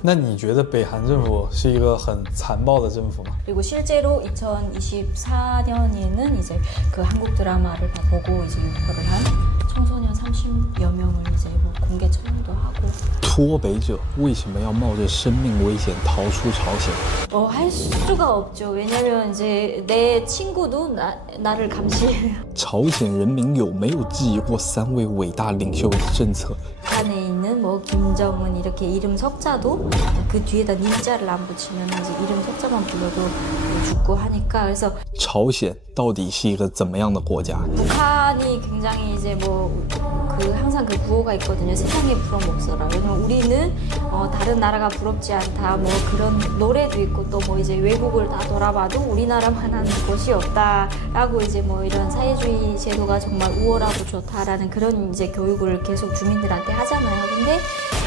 那你觉得北韩政府是一个很残暴的政府吗？ 그리고 실제로 2024년에는 이제 그 한국 드라마를 다 보고 이제 유포를 한 청소년 30여 명을 이제 뭐 공개 처형도 하고. 脱北者为什么要冒着生命危险逃出朝鲜？ 할 수가 없죠. 왜냐면 이제 내 친구도 나를 감시해요. 朝鲜人民有没有质疑过3位伟大领袖的政策？ 북한에 있는 뭐 김정은 이렇게 이름 석자도 그 뒤에다 님자를 안 붙이면 이제 이름 석자만 불러도 죽고 하니까. 그래서 朝鲜到底是一个怎么样的国家？ 북한이 굉장히 이제 뭐 그 항상 그 구호가 있거든요. 세상에 부러먹어라. 왜냐면 우리는 다른 나라가 부럽지 않다. 뭐 그런 노래도 있고 또 뭐 이제 외국을 다 돌아봐도 우리나라만한 곳이 없다라고 이제 뭐 이런 사회주의 제도가 정말 우월하고 좋다라는 그런 이제 교육을 계속 주민들한테 하잖아요. 근데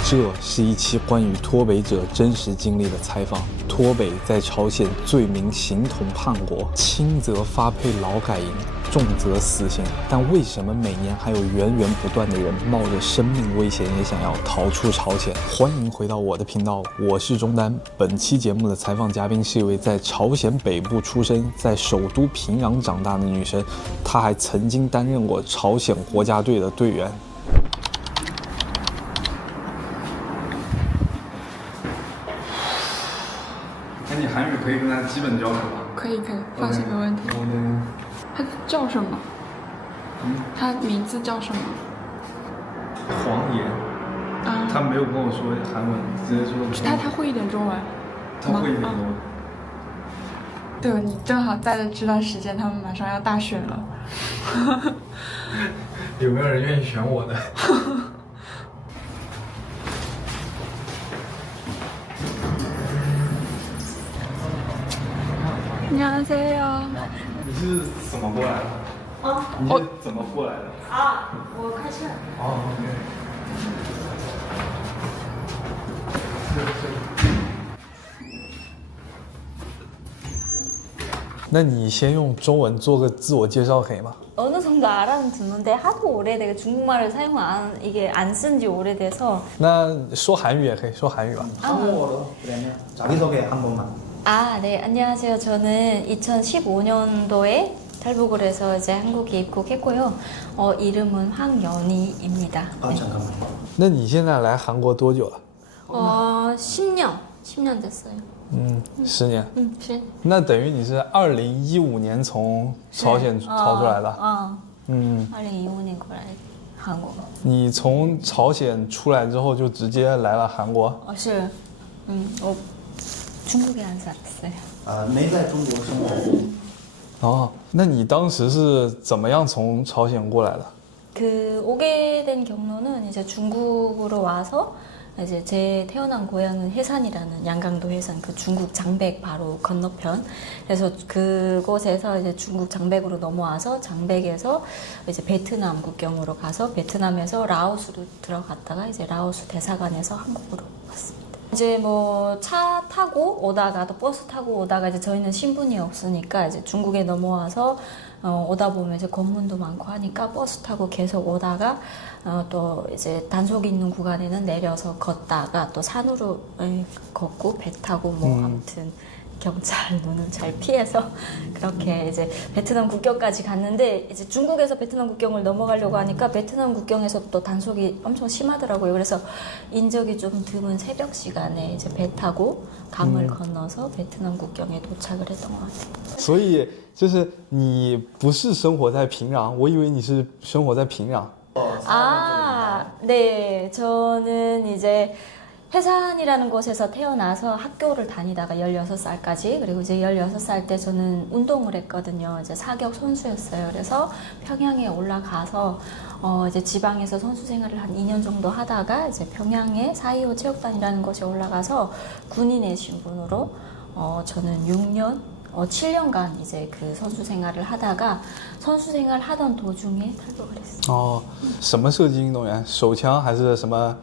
这是一期关于脱北者真实经历的采访。脱北在朝鲜罪名形同叛国，轻则发配劳改营，重则死刑。但为什么每年还有源源不断的人冒着生命危险也想要逃出朝鲜？欢迎回到我的频道，我是中丹。本期节目的采访嘉宾是一位在朝鲜北部出生，在首都平壤长大的女生，她还曾经担任过朝鲜国家队的队员。 那你韩语可以跟他基本交流吗？可以，放心，没问题。我们他叫什么？他名字叫什么？黄岩，啊，他没有跟我说韩文，直接说他会一点中文。他会一点中文。对，你正好在的这段时间，他们马上要大选了。有没有人愿意选我的？ 안녕하세요。 你是怎么过来的？你是怎么过来的？我开车。OK。 那你先用中文做个自我介绍可以吗？ 어느 정도 알아는 듣는데 하도 오래되게 중국말을 사용 이게 안 쓴 지 오래돼서. 那说韩语也可以，说韩语吧。 한국어로 그러면 자기소개 한 번만. 네, 안녕하세요. 저는 2015년도에 탈북을 해서 이제 한국에 입국했고요. 이름은 황연희입니다. 네. 잠깐만요. 那你现在来韩国多久了？ 10년 됐어요. 10年。 是。那等于你是2015年从朝鲜逃出来的。 2025년 过来韩国。你从朝鲜出来之后就直接来了韩国？是。我 중국에 안 살았어요. 没在中国生活。那你当时是怎么样从朝鲜过来的？ 오게 된 경로는 이제 중국으로 와서 이제 제 태어난 고향은 해산이라는 양강도 해산, 그 중국 장백 바로 건너편. 그래서 그곳에서 이제 중국 장백으로 넘어와서 장백에서 이제 베트남 국경으로 가서 베트남에서 라오스로 들어갔다가 이제 라오스 대사관에서 한국으로 왔습니다. 이제 뭐 차 타고 오다가 또 버스 타고 오다가 이제 저희는 신분이 없으니까 이제 중국에 넘어와서 오다 보면 이제 검문도 많고 하니까 버스 타고 계속 오다가 또 이제 단속이 있는 구간에는 내려서 걷다가 또 산으로 걷고 배 타고 뭐 아무튼 경찰 눈을 잘 피해서 그렇게 이제 베트남 국경까지 갔는데 이제 중국에서 베트남 국경을 넘어가려고 하니까 베트남 국경에서 또 단속이 엄청 심하더라고요. 그래서 인적이 좀 드문 새벽 시간에 이제 배 타고 강을 건너서 베트남 국경에 도착을 했던 것 같아요. 所以就是你不是生活在平壤，我以为你是生活在平壤。 네, 저는 이제 해산이라는 곳에서 태어나서 학교를 다니다가 16살까지, 그리고 이제 16살 때 저는 운동을 했거든요. 이제 사격 선수였어요. 그래서 평양에 올라가서 이제 지방에서 선수 생활을 한 2년 정도 하다가 이제 평양에 4.25 체육단이라는 곳에 올라가서 군인의 신분으로 저는 7년간 이제 그 선수 생활을 하다가 선수 생활 하던 도중에 탈북을 했어요. 什么射击运动员？手枪还是什么？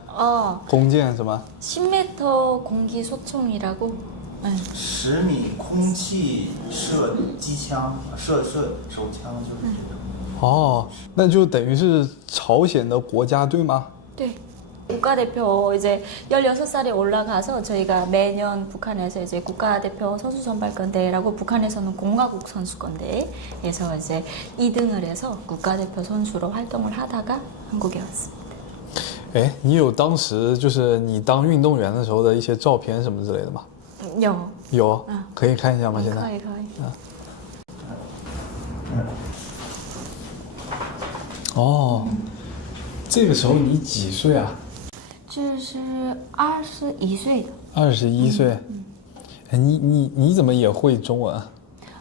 弓箭什么？ 10m 공기 소총이라고. 네. 10米空气射机枪，射手枪就是这种。那就等于是朝鲜的国家队吗？对。 국가대표 이제 16살에 올라가서 저희가 매년 북한에서 이제 국가대표 선수 선발권대회라고 북한에서는 공화국 선수권대회에서 이제 2등을 해서 국가대표 선수로 활동을 하다가 한국에 왔습니다. 哎，你有当时就是你当运动员的时候的一些照片什么之类的吗？有，有，可以看一下吗？现在？可以可以。哦，这个时候你几岁啊？这是21岁的。 21岁。哎，你怎么也会中文啊？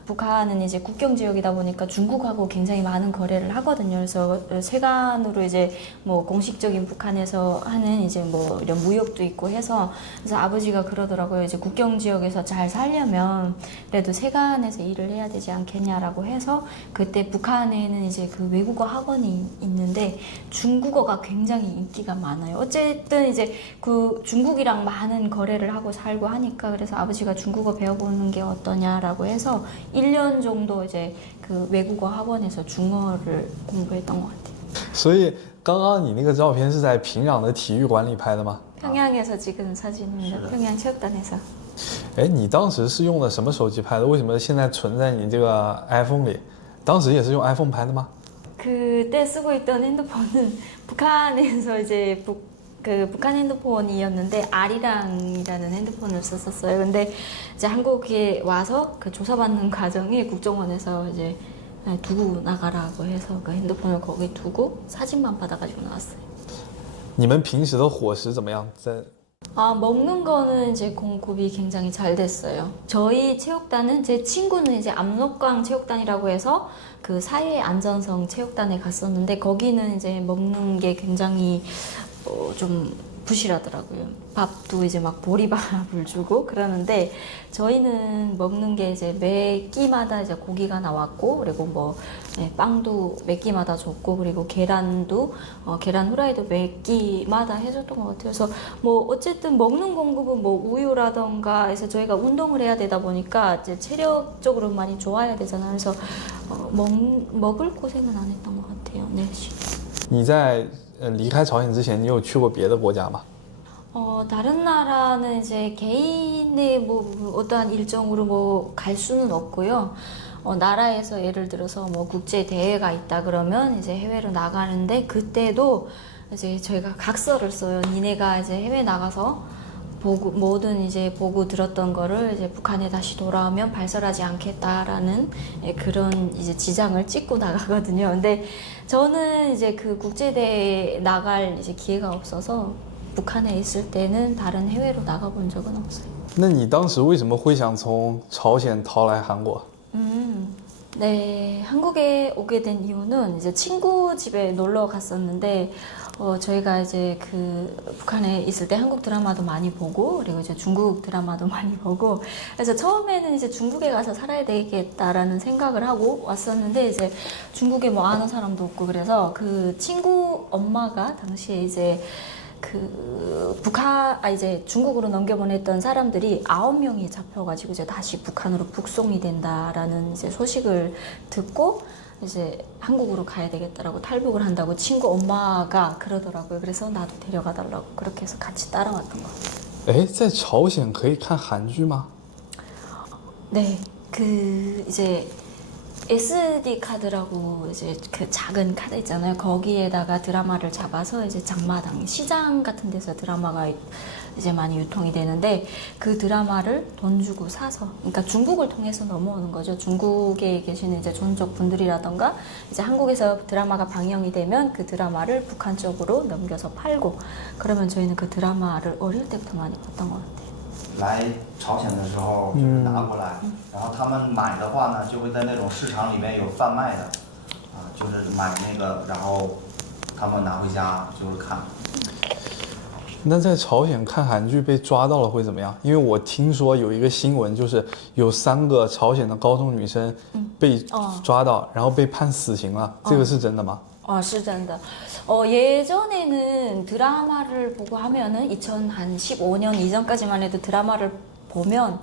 북한은 이제 국경 지역이다 보니까 중국하고 굉장히 많은 거래를 하거든요. 그래서 세간으로 이제 뭐 공식적인 북한에서 하는 이제 뭐 이런 무역도 있고 해서 그래서 아버지가 그러더라고요. 이제 국경 지역에서 잘 살려면 그래도 세간에서 일을 해야 되지 않겠냐라고 해서 그때 북한에는 이제 그 외국어 학원이 있는데 중국어가 굉장히 인기가 많아요. 어쨌든 이제 그 중국이랑 많은 거래를 하고 살고 하니까 그래서 아버지가 중국어 배워보는 게 어떠냐라고 해서 1년 정도 이제 그 외국어 학원에서 중어를 공부했던 것 같아요. 所以刚刚你那个照片是在平壤的体育馆里拍的吗？ 평양에서 찍은 사진입니다. 평양 체육단에서. 哎，你当时是用的什么手机拍的？为什么现在存在你这个 iPhone 里？当时也是用 iPhone 拍的吗？ 그때 쓰고 있던 핸드폰은 북한에서 이제 북한 핸드폰이었는데 아리랑이라는 핸드폰을 썼었어요. 근데 이제 한국에 와서 그 조사받는 과정에 국정원에서 이제 두고 나가라고 해서 그 핸드폰을 거기 두고 사진만 받아가지고 나왔어요. 你们平时的伙食怎么样？在 먹는 거는 이제 공급이 굉장히 잘 됐어요. 저희 체육단은 제 친구는 이제 압록강 체육단이라고 해서 그 사회 안전성 체육단에 갔었는데 거기는 이제 먹는 게 굉장히 좀 부실하더라고요. 밥도 이제 막 보리밥을 주고 그러는데 저희는 먹는 게 이제 매 끼마다 이제 고기가 나왔고 그리고 뭐 빵도 매 끼마다 줬고 그리고 계란도 계란 후라이도 매 끼마다 해줬던 것 같아요. 그래서 뭐 어쨌든 먹는 공급은 뭐 우유라던가 해서 저희가 운동을 해야 되다 보니까 이제 체력적으로 많이 좋아야 되잖아요. 그래서 먹을 고생은 안 했던 것 같아요. 네. 你在离开朝鲜之前，你有去过别的国家吗？ 다른 나라는 이제 개인의 뭐 어떠한 일정으로 뭐 갈 수는 없고요. 나라에서 예를 들어서 뭐 국제 대회가 있다 그러면 이제 해외로 나가는데 그때도 이제 저희가 각서를 써요. 니네가 이제 해외 나가서 보고 뭐든 이제 보고 들었던 거를 이제 북한에 다시 돌아오면 발설하지 않겠다라는 그런 이제 지장을 찍고 나가거든요. 근데 저는 이제 그 국제대회에 나갈 이제 기회가 없어서 북한에 있을 때는 다른 해외로 나가본 적은 없어요. 那你当时为什么会想从朝鲜逃来韩国？ 네, 한국에 오게 된 이유는 이제 친구 집에 놀러 갔었는데 저희가 이제 그 북한에 있을 때 한국 드라마도 많이 보고 그리고 이제 중국 드라마도 많이 보고 그래서 처음에는 이제 중국에 가서 살아야 되겠다라는 생각을 하고 왔었는데 이제 중국에 뭐 아는 사람도 없고 그래서 그 친구 엄마가 당시에 이제 이제 중국으로 넘겨보냈던 사람들이 9명이 잡혀가지고 이제 다시 북한으로 북송이 된다라는 이제 소식을 듣고 이제 한국으로 가야 되겠다라고 탈북을 한다고 친구 엄마가 그러더라고요. 그래서 나도 데려가 달라고 그렇게 해서 같이 따라왔던 것 같아요. 哎，在朝鲜可以看韩剧吗？ 네, 그 이제 SD 카드라고 이제 그 작은 카드 있잖아요. 거기에다가 드라마를 잡아서 이제 장마당 시장 같은 데서 드라마가 이제 많이 유통이 되는데 그 드라마를 돈 주고 사서 그러니까 중국을 통해서 넘어오는 거죠. 중국에 계시는 이제 존족 분들이라던가 이제 한국에서 드라마가 방영이 되면 그 드라마를 북한 쪽으로 넘겨서 팔고 그러면 저희는 그 드라마를 어릴 때부터 많이 봤던 것 같아요. 来朝鲜的时候就是拿过来，然后他们买的话呢，就会在那种市场里面有贩卖的，就是买那个，然后他们拿回家就是看。 那在朝鲜看韩剧被抓到了会怎么样？因为我听说有一个新闻，就是有3个朝鲜的高中女生被抓到，然后被判死刑了，这个是真的吗？ 是真的. 예전에는 드라마를 보고 하면은 2015년 이전까지만 해도 드라마를 보면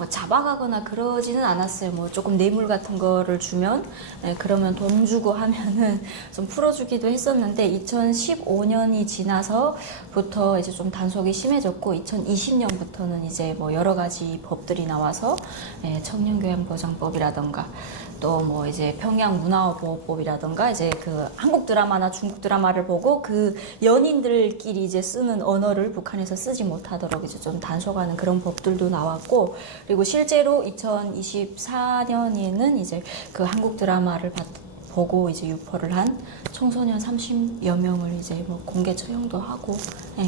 뭐 잡아가거나 그러지는 않았어요. 뭐 조금 뇌물 같은 거를 주면 그러면 돈 주고 하면은 좀 풀어주기도 했었는데 2015년이 지나서부터 이제 좀 단속이 심해졌고 2020년부터는 이제 뭐 여러 가지 법들이 나와서 청년교양보장법이라던가 또 뭐 이제 평양문화보호법이라던가 이제 그 한국 드라마나 중국 드라마를 보고 그 연인들끼리 이제 쓰는 언어를 북한에서 쓰지 못하도록 이제 좀 단속하는 그런 법들도 나왔고 그리고 실제로 2024년에는 이제 그 한국 드라마를 보고 이제 유포를 한 청소년 30여 명을 이제 뭐 공개 처형도 하고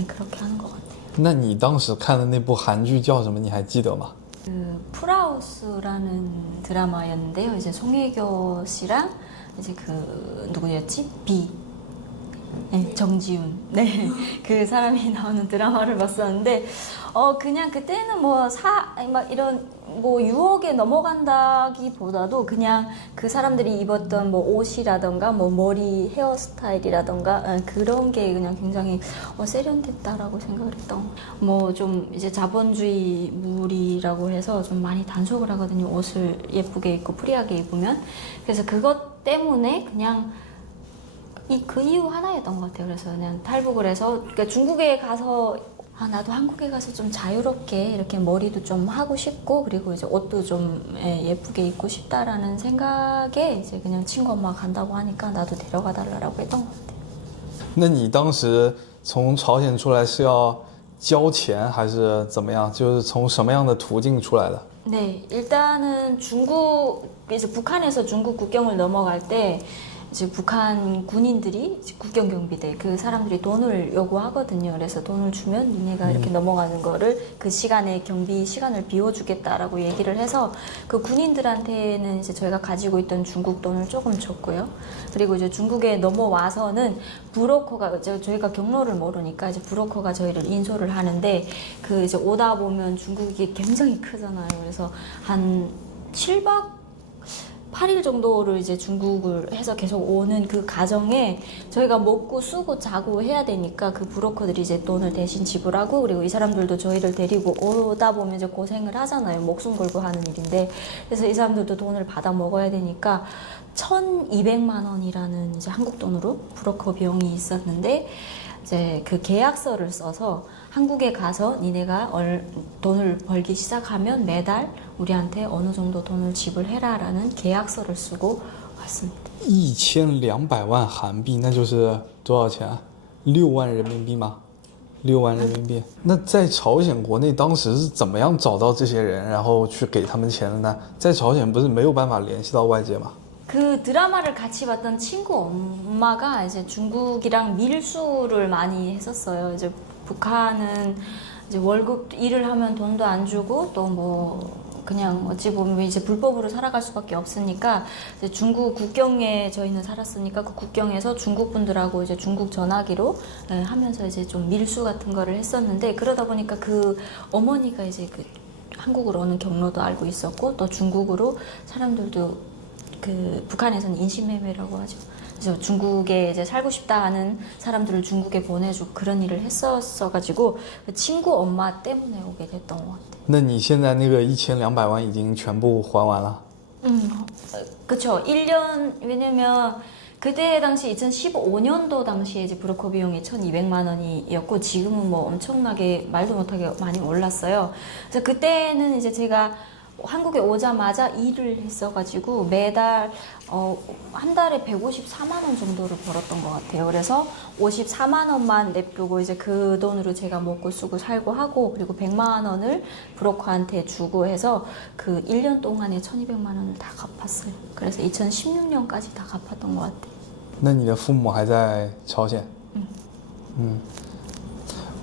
그렇게 하는 것 같아요. 那你当时看的那部韩剧叫什么？你还记得吗？ 그 풀하우스라는 드라마였는데요. 이제 송혜교 씨랑 이제 그 누구였지? 정지훈. 네. 그 사람이 나오는 드라마를 봤었는데 그냥 그때는 막 이런 뭐 유혹에 넘어간다기보다도 그냥 그 사람들이 입었던 뭐 옷이라던가 뭐 머리 헤어스타일이라던가 그런 게 그냥 굉장히 세련됐다라고 생각을 했던 뭐 좀 이제 자본주의물이라고 해서 좀 많이 단속을 하거든요. 옷을 예쁘게 입고 프리하게 입으면. 그래서 그것 때문에 그냥 그 이유 하나였던 것 같아요. 그래서 그냥 탈북을 해서 그러니까 중국에 가서 나도 한국에 가서 좀 자유롭게 이렇게 머리도 좀 하고 싶고 그리고 이제 옷도 좀 예쁘게 입고 싶다라는 생각에 이제 그냥 친구 엄마가 간다고 하니까 나도 데려가 달라고 했던 것 같아요. 那你当时从朝鲜出来是要交钱还是怎么样？就是从什么样的途径出来的？ 네, 일단은 이제 북한에서 중국 국경을 넘어갈 때 이제 북한 군인들이 이제 국경경비대 그 사람들이 돈을 요구하거든요. 그래서 돈을 주면 니네가 이렇게 넘어가는 거를 그 시간에 경비 시간을 비워주겠다라고 얘기를 해서 그 군인들한테는 이제 저희가 가지고 있던 중국 돈을 조금 줬고요. 그리고 이제 중국에 넘어와서는 브로커가 저희가 경로를 모르니까 이제 브로커가 저희를 인솔을 하는데 그 이제 오다 보면 중국이 굉장히 크잖아요. 그래서 한 7박 8일 정도를 이제 중국을 해서 계속 오는 그 과정에 저희가 먹고 쓰고 자고 해야 되니까 그 브로커들이 이제 돈을 대신 지불하고 그리고 이 사람들도 저희를 데리고 오다 보면 이제 고생을 하잖아요. 목숨 걸고 하는 일인데 그래서 이 사람들도 돈을 받아 먹어야 되니까 1,200만 원이라는 이제 한국 돈으로 브로커 비용이 있었는데 이제 그 계약서를 써서 한국에 가서 니네가 돈을 벌기 시작하면 매달 우리한테 어느 정도 돈을 지불해라라는 계약서를 쓰고 왔습니다. 1200万韩币，那就是多少钱？6万人民币吗？6万人民币。那在朝鲜国内当时是怎么样找到这些人，然后去给他们钱的呢？在朝鲜不是没有办法联系到外界吗？ 그 드라마를 같이 봤던 친구 엄마가 이제 중국이랑 밀수를 많이 했었어요. 이제 북한은 이제 월급 일을 하면 돈도 안 주고 또 뭐 그냥 어찌 보면 이제 불법으로 살아갈 수밖에 없으니까 이제 중국 국경에 저희는 살았으니까 그 국경에서 중국 분들하고 이제 중국 전화기로 하면서 이제 좀 밀수 같은 거를 했었는데 그러다 보니까 그 어머니가 이제 그 한국으로 오는 경로도 알고 있었고 또 중국으로 사람들도 그 북한에서는 인신매매라고 하죠. 그래서 중국에 이제 살고 싶다 하는 사람들을 중국에 보내주고 그런 일을 했었어가지고 그 친구 엄마 때문에 오게 됐던 것 같아요. 那你现在那个1200万已经全部还完了？ 그쵸. 1년 왜냐면 그때 당시 2015년도 당시에 이제 브로커 비용이 1,200만 원이었고 지금은 뭐 엄청나게 말도 못하게 많이 올랐어요. 그래서 그때는 이제 제가 한국에 오자마자 일을 했어가지고 매달 한 달에 154만 원 정도를 벌었던 것 같아요. 그래서 54만 원만 냅두고 이제 그 돈으로 제가 먹고 쓰고 살고 하고 그리고 100만 원을 브로커한테 주고 해서 그 1년 동안에 1,200만 원을 다 갚았어요. 그래서 2016년까지 다 갚았던 것 같아요. 那你的父母还在朝鲜？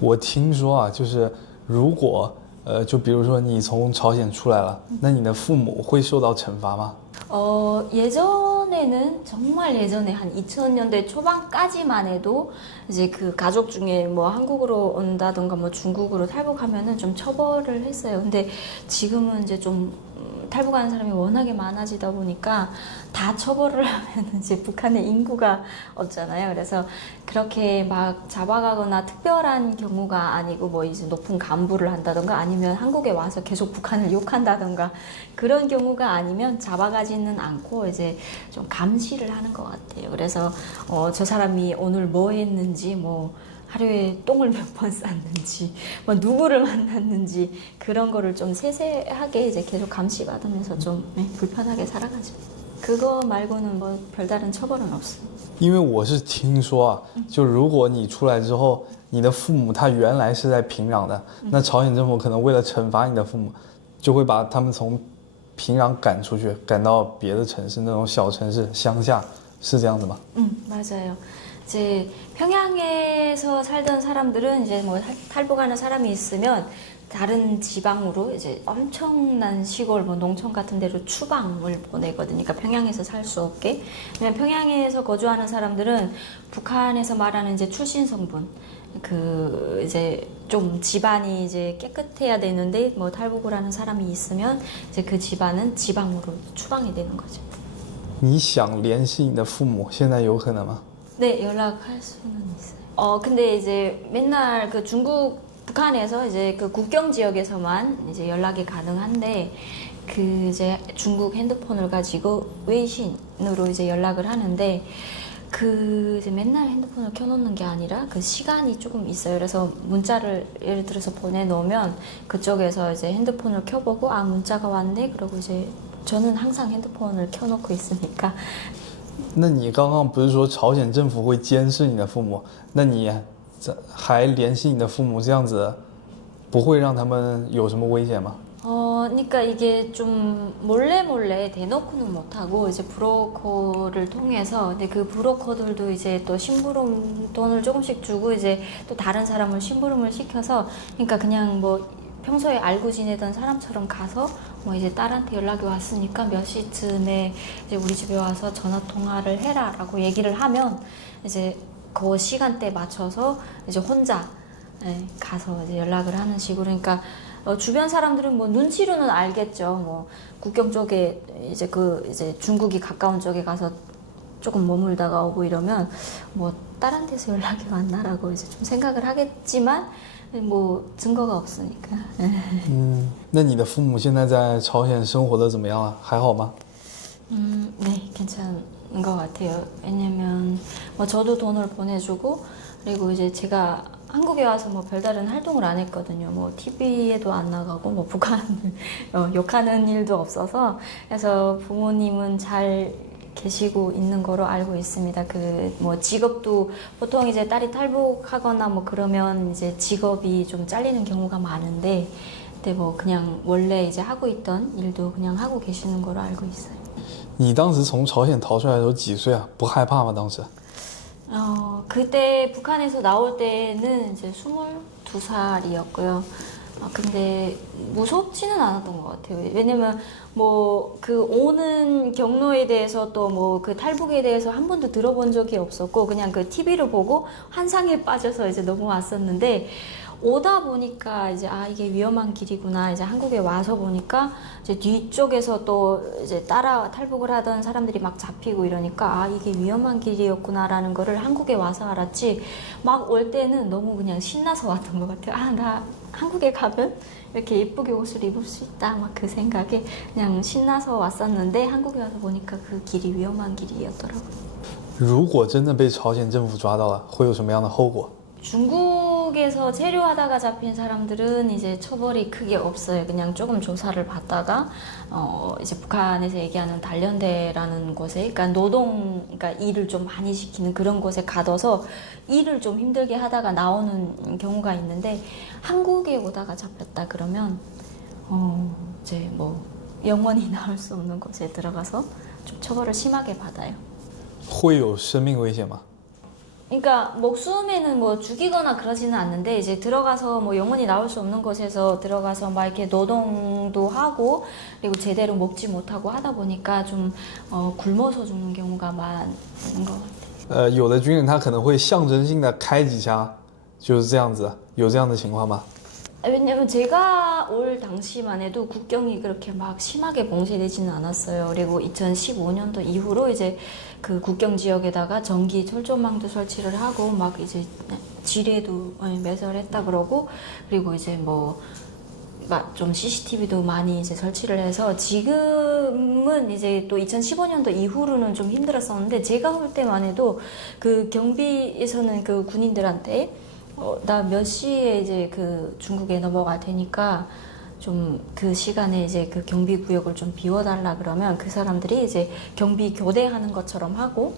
我听说啊，就是如果就比如说你从朝鲜出来了，那你的父母会受到惩罚吗？ 예전에는 정말 예전에 한 2000년대 초반까지만 해도 이제 그 가족 중에 뭐 한국으로 온다던가 뭐 중국으로 탈북하면은 좀 처벌을 했어요. 근데 지금은 이제 좀 탈북하는 사람이 워낙에 많아지다 보니까 다 처벌을 하면 이제 북한의 인구가 없잖아요. 그래서 그렇게 막 잡아가거나 특별한 경우가 아니고 뭐 이제 높은 간부를 한다던가 아니면 한국에 와서 계속 북한을 욕한다던가 그런 경우가 아니면 잡아가지는 않고 이제 좀 감시를 하는 것 같아요. 그래서 저 사람이 오늘 뭐 했는지 뭐 하루에 똥을 몇 번 쌌는지, 뭐 누구를 만났는지 그런 거를 좀 세세하게 이제 계속 감시받으면서 좀 불편하게 살아가죠. 그거 말고는 뭐 별다른 처벌은 없어요. 因为我是听说啊，就如果你出来之后，你的父母他原来是在平壤的，那朝鲜政府可能为了惩罚你的父母，就会把他们从平壤赶出去，赶到别的城市，那种小城市、乡下，是这样的吗？ 맞아요. 이제 평양에서 살던 사람들은 이제 뭐 탈북하는 사람이 있으면 다른 지방으로 이제 엄청난 시골 뭐 농촌 같은 데로 추방을 보내거든요. 그러니까 평양에서 살 수 없게. 왜냐면 평양에서 거주하는 사람들은 북한에서 말하는 이제 출신 성분 그 이제 좀 집안이 이제 깨끗해야 되는데 뭐 탈북을 하는 사람이 있으면 이제 그 집안은 지방으로 추방이 되는 거죠. 你想联系你的父母，现在有可能吗？ 네, 연락할 수는 있어요. 근데 이제 맨날 그 북한에서 이제 그 국경 지역에서만 이제 연락이 가능한데 그 이제 중국 핸드폰을 가지고 웨이신으로 이제 연락을 하는데 그 이제 맨날 핸드폰을 켜놓는 게 아니라 그 시간이 조금 있어요. 그래서 문자를 예를 들어서 보내놓으면 그쪽에서 이제 핸드폰을 켜보고 아 문자가 왔네. 그러고 이제 저는 항상 핸드폰을 켜놓고 있으니까. 那你刚刚不是说朝鲜政府会监视你的父母？那你还联系你的父母，这样子不会让他们有什么危险吗？ 그러니까 이게 좀 몰래 대놓고는 못하고 이제 브로커를 통해서 근데 그 브로커들도 이제 또 심부름 돈을 조금씩 주고 이제 또 다른 사람을 심부름을 시켜서 그러니까 그냥 뭐 평소에 알고 지내던 사람처럼 가서 뭐 이제 딸한테 연락이 왔으니까 몇 시쯤에 이제 우리 집에 와서 전화 통화를 해라라고 얘기를 하면 이제 그 시간대 맞춰서 이제 혼자 가서 이제 연락을 하는 식으로 그러니까 주변 사람들은 뭐 눈치로는 알겠죠. 뭐 국경 쪽에 이제 이제 중국이 가까운 쪽에 가서 조금 머물다가 오고 이러면 뭐 딸한테서 연락이 왔나라고 이제 좀 생각을 하겠지만 뭐 증거가 없으니까. 那你的父母现在在朝鲜生活的怎么样啊？还好吗？ 네, 괜찮은 것 같아요. 왜냐면 뭐 저도 돈을 보내주고 그리고 이제 제가 한국에 와서 뭐 별다른 활동을 안 했거든요. 뭐 TV에도 안 나가고 뭐 북한을 욕하는 일도 없어서 그래서 부모님은 잘 계시고 있는 거로 알고 있습니다. 그 뭐 직업도 보통 이제 딸이 탈북하거나 뭐 그러면 이제 직업이 좀 잘리는 경우가 많은데 근데 뭐 그냥 원래 이제 하고 있던 일도 그냥 하고 계시는 거로 알고 있어요. 你当时从朝鲜逃出来的时候几岁啊？不害怕吗？当时？ 그때 북한에서 나올 때는 이제 22살이었고요. 근데 무섭지는 않았던 것 같아요. 왜냐면 뭐 그 오는 경로에 대해서 또 뭐 그 탈북에 대해서 한 번도 들어본 적이 없었고 그냥 그 TV를 보고 환상에 빠져서 이제 넘어왔었는데 오다 보니까 이제 아 이게 위험한 길이구나 이제 한국에 와서 보니까 이제 뒤쪽에서 또 이제 따라 탈북을 하던 사람들이 막 잡히고 이러니까 아 이게 위험한 길이었구나라는 거를 한국에 와서 알았지 막 올 때는 너무 그냥 신나서 왔던 것 같아요. 아 나 한국에 가면 이렇게 예쁘게 옷을 입을 수 있다 막 그 생각에 그냥 신나서 왔었는데 한국에 와서 보니까 그 길이 위험한 길이었더라고요. 如果真的被朝鲜政府抓到了，会有什么样的后果？ 중국에서 체류하다가 잡힌 사람들은 이제 처벌이 크게 없어요. 그냥 조금 조사를 받다가 이제 북한에서 얘기하는 단련대라는 곳에, 그러니까 그러니까 일을 좀 많이 시키는 그런 곳에 가둬서 일을 좀 힘들게 하다가 나오는 경우가 있는데 한국에 오다가 잡혔다 그러면 이제 뭐 영원히 나올 수 없는 곳에 들어가서 좀 처벌을 심하게 받아요. 会有生命危险吗？ 그러니까 목숨에는 뭐 죽이거나 그러지는 않는데 이제 들어가서 뭐 영원히 나올 수 없는 곳에서 들어가서 막 이렇게 노동도 하고 그리고 제대로 먹지 못하고 하다 보니까 좀 굶어서 죽는 경우가 많은 것 같아요. 有的军人他可能会象征性的开几枪，就是这样子，有这样的情况吗？ 왜냐면 제가 올 당시만 해도 국경이 그렇게 막 심하게 봉쇄되지는 않았어요. 그리고 2015년도 이후로 이제 그 국경 지역에다가 전기 철조망도 설치를 하고 막 이제 지뢰도 매설했다 그러고 그리고 이제 뭐 좀 CCTV도 많이 이제 설치를 해서 지금은 이제 또 2015년도 이후로는 좀 힘들었었는데 제가 올 때만 해도 그 경비에서는 그 군인들한테 나 몇 시에 이제 그 중국에 넘어갈 테니까 좀 그 시간에 이제 그 경비 구역을 좀 비워달라 그러면 그 사람들이 이제 경비 교대하는 것처럼 하고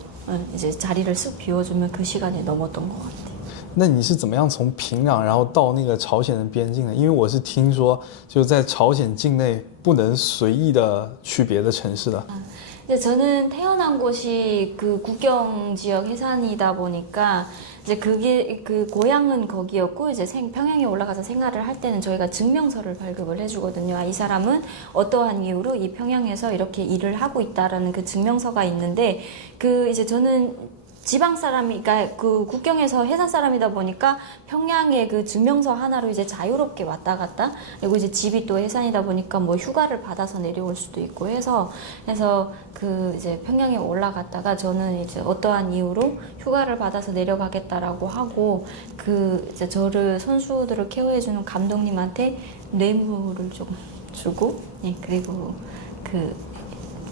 이제 자리를 쓱 비워주면 그 시간에 넘었던 것 같아요. 那你是怎么样从平壤然后到那个朝鲜的边境呢？因为我是听说就在朝鲜境内不能随意的去别的城市的。 이제 저는 태어난 곳이 그 국경 지역 해산이다 보니까 이제 그게 그 고향은 거기였고 이제 평양에 올라가서 생활을 할 때는 저희가 증명서를 발급을 해주거든요. 이 사람은 어떠한 이유로 이 평양에서 이렇게 일을 하고 있다라는 그 증명서가 있는데 그 이제 저는 지방 사람이, 그러니까 그 국경에서 해산 사람이다 보니까 평양에 그 증명서 하나로 이제 자유롭게 왔다 갔다. 그리고 이제 집이 또 해산이다 보니까 뭐 휴가를 받아서 내려올 수도 있고 해서 그 이제 평양에 올라갔다가 저는 이제 어떠한 이유로 휴가를 받아서 내려가겠다라고 하고 그 이제 저를 선수들을 케어해주는 감독님한테 뇌물을 좀 주고, 예, 그리고 그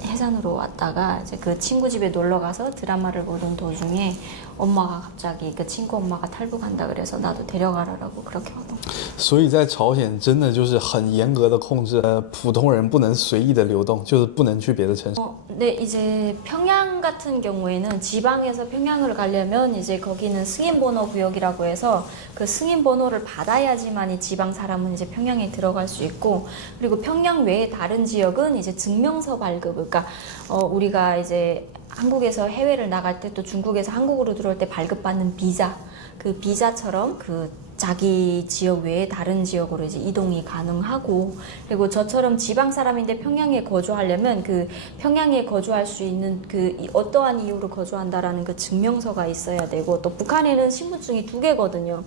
해산으로 왔다가 이제 그 친구 집에 놀러 가서 드라마를 보던 도중에 엄마가 갑자기 그 친구 엄마가 탈북한다 그래서 나도 데려가라라고 그렇게 하더라고. 所以在朝鲜真的就是很严格的控制，普通人不能随意的流动，就是不能去别的城市。 네, 이제 평양 같은 경우에는 지방에서 평양을 가려면 이제 거기는 승인번호 구역이라고 해서 그 승인번호를 받아야지만 이 지방 사람은 이제 평양에 들어갈 수 있고 그리고 평양 외에 다른 지역은 이제 증명서 발급, 그러니까 우리가 이제 한국에서 해외를 나갈 때 또 중국에서 한국으로 들어올 때 발급받는 비자, 그 비자처럼 그 자기 지역 외에 다른 지역으로 이제 이동이 가능하고 그리고 저처럼 지방 사람인데 평양에 거주하려면 그 평양에 거주할 수 있는 그 어떠한 이유로 거주한다라는 그 증명서가 있어야 되고 또 북한에는 신분증이 2개거든요.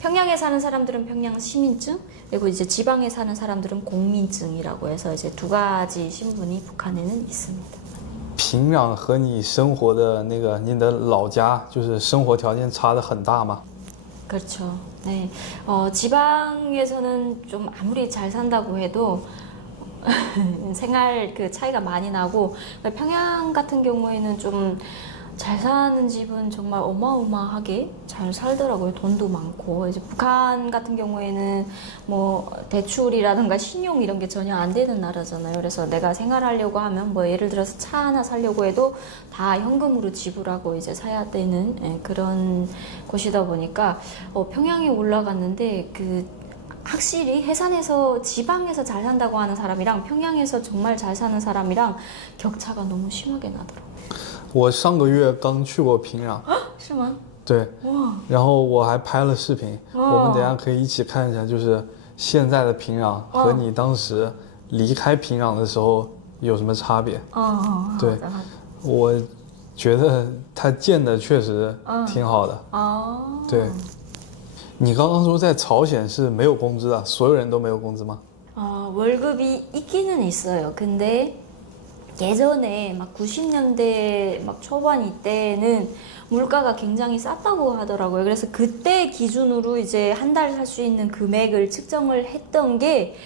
평양에 사는 사람들은 평양 시민증 그리고 이제 지방에 사는 사람들은 공민증이라고 해서 이제 2가지 신분이 북한에는 있습니다. 平壤和你生活的那个你的老家，就是生活条件差的很大吗？ 그렇죠. 네. 지방에서는 좀 아무리 잘 산다고 해도 생활 그 차이가 많이 나고 평양 같은 경우에는 좀 잘 사는 집은 정말 어마어마하게 잘 살더라고요. 돈도 많고 이제 북한 같은 경우에는 뭐 대출이라든가 신용 이런 게 전혀 안 되는 나라잖아요. 그래서 내가 생활하려고 하면 뭐 예를 들어서 차 하나 사려고 해도 다 현금으로 지불하고 이제 사야 되는 그런 곳이다 보니까 평양에 올라갔는데 그 확실히 해산에서 지방에서 잘 산다고 하는 사람이랑 평양에서 정말 잘 사는 사람이랑 격차가 너무 심하게 나더라고요. 我上个月刚去过平壤，是吗？对，然后我还拍了视频，我们等一下可以一起看一下，就是现在的平壤和你当时离开平壤的时候有什么差别？对，我觉得它建的确实挺好的。对，你刚刚说在朝鲜是没有工资的，所有人都没有工资吗？ 월급이 있기는 있어요. 근데 예전에 막 90년대 막 초반 이때는 물가가 굉장히 쌌다고 하더라고요. 그래서 그때 기준으로 이제 한 달 살 수 있는 금액을 측정을 했던 게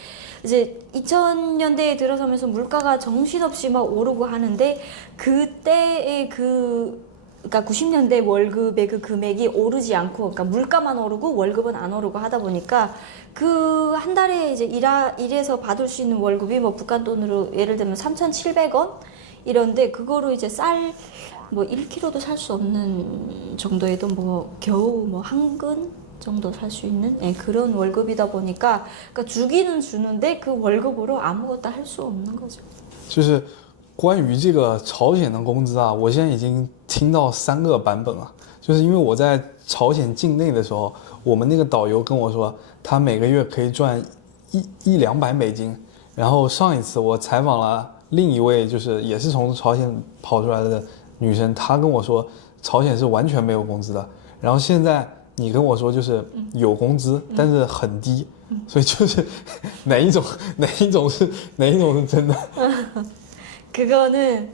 이제 2000년대에 들어서면서 물가가 정신없이 막 오르고 하는데 그때의 그러니까 90년대 월급의 그 금액이 오르지 않고, 그러니까 물가만 오르고 월급은 안 오르고 하다 보니까 그 한 달에 이제 일해서 받을 수 있는 월급이 뭐 북한 돈으로 예를 들면 3,700원 이런데 그거로 이제 쌀 뭐 1kg도 살 수 없는 정도에도 뭐 겨우 뭐 한 근 정도 살 수 있는 그런 월급이다 보니까 그러니까 주기는 주는데 그 월급으로 아무것도 할 수 없는 거죠. 就是关于这个朝鲜的工资啊，我现在已经听到3个版本了。就是因为我在朝鲜境内的时候，我们那个导游跟我说，他每个月可以赚100-200美金。然后上一次我采访了另一位，就是也是从朝鲜跑出来的女生，她跟我说，朝鲜是完全没有工资的。然后现在你跟我说就是有工资，但是很低，所以就是哪一种是真的？ 그거는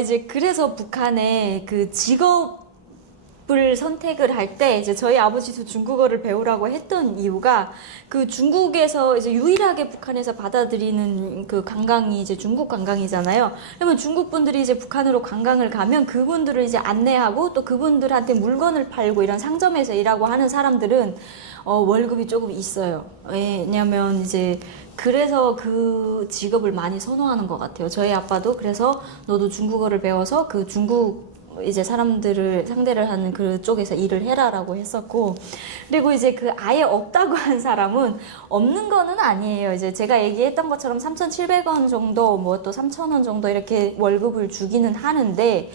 이제 그래서 북한의 그 직업을 선택을 할 때 이제 저희 아버지도 중국어를 배우라고 했던 이유가 그 중국에서 이제 유일하게 북한에서 받아들이는 그 관광이 이제 중국 관광이잖아요. 그러면 중국 분들이 이제 북한으로 관광을 가면 그분들을 이제 안내하고 또 그분들한테 물건을 팔고 이런 상점에서 일하고 하는 사람들은 월급이 조금 있어요. 왜냐면 이제 그래서 그 직업을 많이 선호하는 것 같아요. 저희 아빠도 그래서 너도 중국어를 배워서 그 중국 이제 사람들을 상대를 하는 그쪽에서 일을 해라라고 했었고, 그리고 이제 그 아예 없다고 한 사람은 없는 거는 아니에요. 이제 제가 얘기했던 것처럼 3,700원 정도 뭐 또 3,000원 정도 이렇게 월급을 주기는 하는데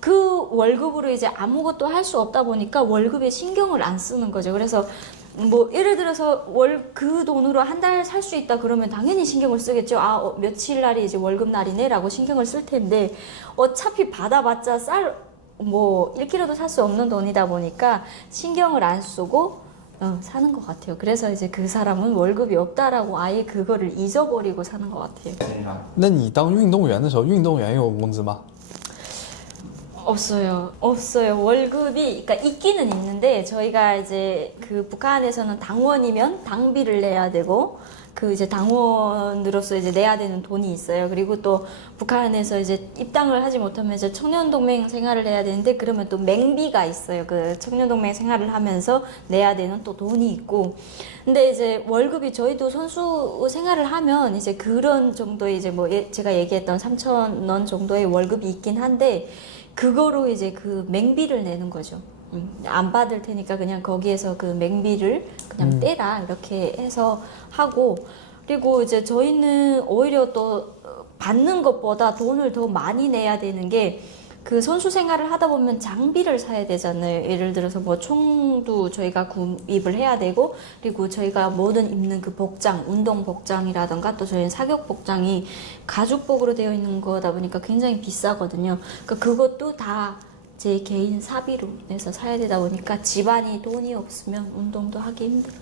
그 월급으로 이제 아무것도 할 수 없다 보니까 월급에 신경을 안 쓰는 거죠. 그래서 뭐 예를 들어서 그 돈으로 한 달 살 수 있다 그러면 당연히 신경을 쓰겠죠. 며칠 날이 이제 월급 날이네라고 신경을 쓸 텐데 어차피 받아봤자 뭐 1kg도 살 수 없는 돈이다 보니까 신경을 안 쓰고 사는 것 같아요. 그래서 이제 그 사람은 월급이 없다라고 아예 그거를 잊어버리고 사는 것 같아요. 那你当运动员的时候，运动员有工资吗？ 없어요. 월급이, 그러니까 있기는 있는데, 저희가 이제 그 북한에서는 당원이면 당비를 내야 되고, 그 이제 당원으로서 이제 내야 되는 돈이 있어요. 그리고 또 북한에서 이제 입당을 하지 못하면 이제 청년동맹 생활을 해야 되는데, 그러면 또 맹비가 있어요. 그 청년동맹 생활을 하면서 내야 되는 또 돈이 있고. 근데 이제 월급이 저희도 선수 생활을 하면 이제 그런 정도의 이제 뭐 제가 얘기했던 3,000원 정도의 월급이 있긴 한데, 그거로 이제 그 맹비를 내는 거죠. 안 받을 테니까 그냥 거기에서 그 맹비를 그냥 떼라 이렇게 해서 하고, 그리고 이제 저희는 오히려 또 받는 것보다 돈을 더 많이 내야 되는 게 그 선수 생활을 하다 보면 장비를 사야 되잖아요. 예를 들어서 뭐 총도 저희가 구입을 해야 되고, 그리고 저희가 모든 입는 그 복장, 운동 복장이라던가 또 저희는 사격 복장이 가죽복으로 되어 있는 거다 보니까 굉장히 비싸거든요. 그러니까 그것도 다 제 개인 사비로 내서 사야 되다 보니까 집안이 돈이 없으면 운동도 하기 힘들어요.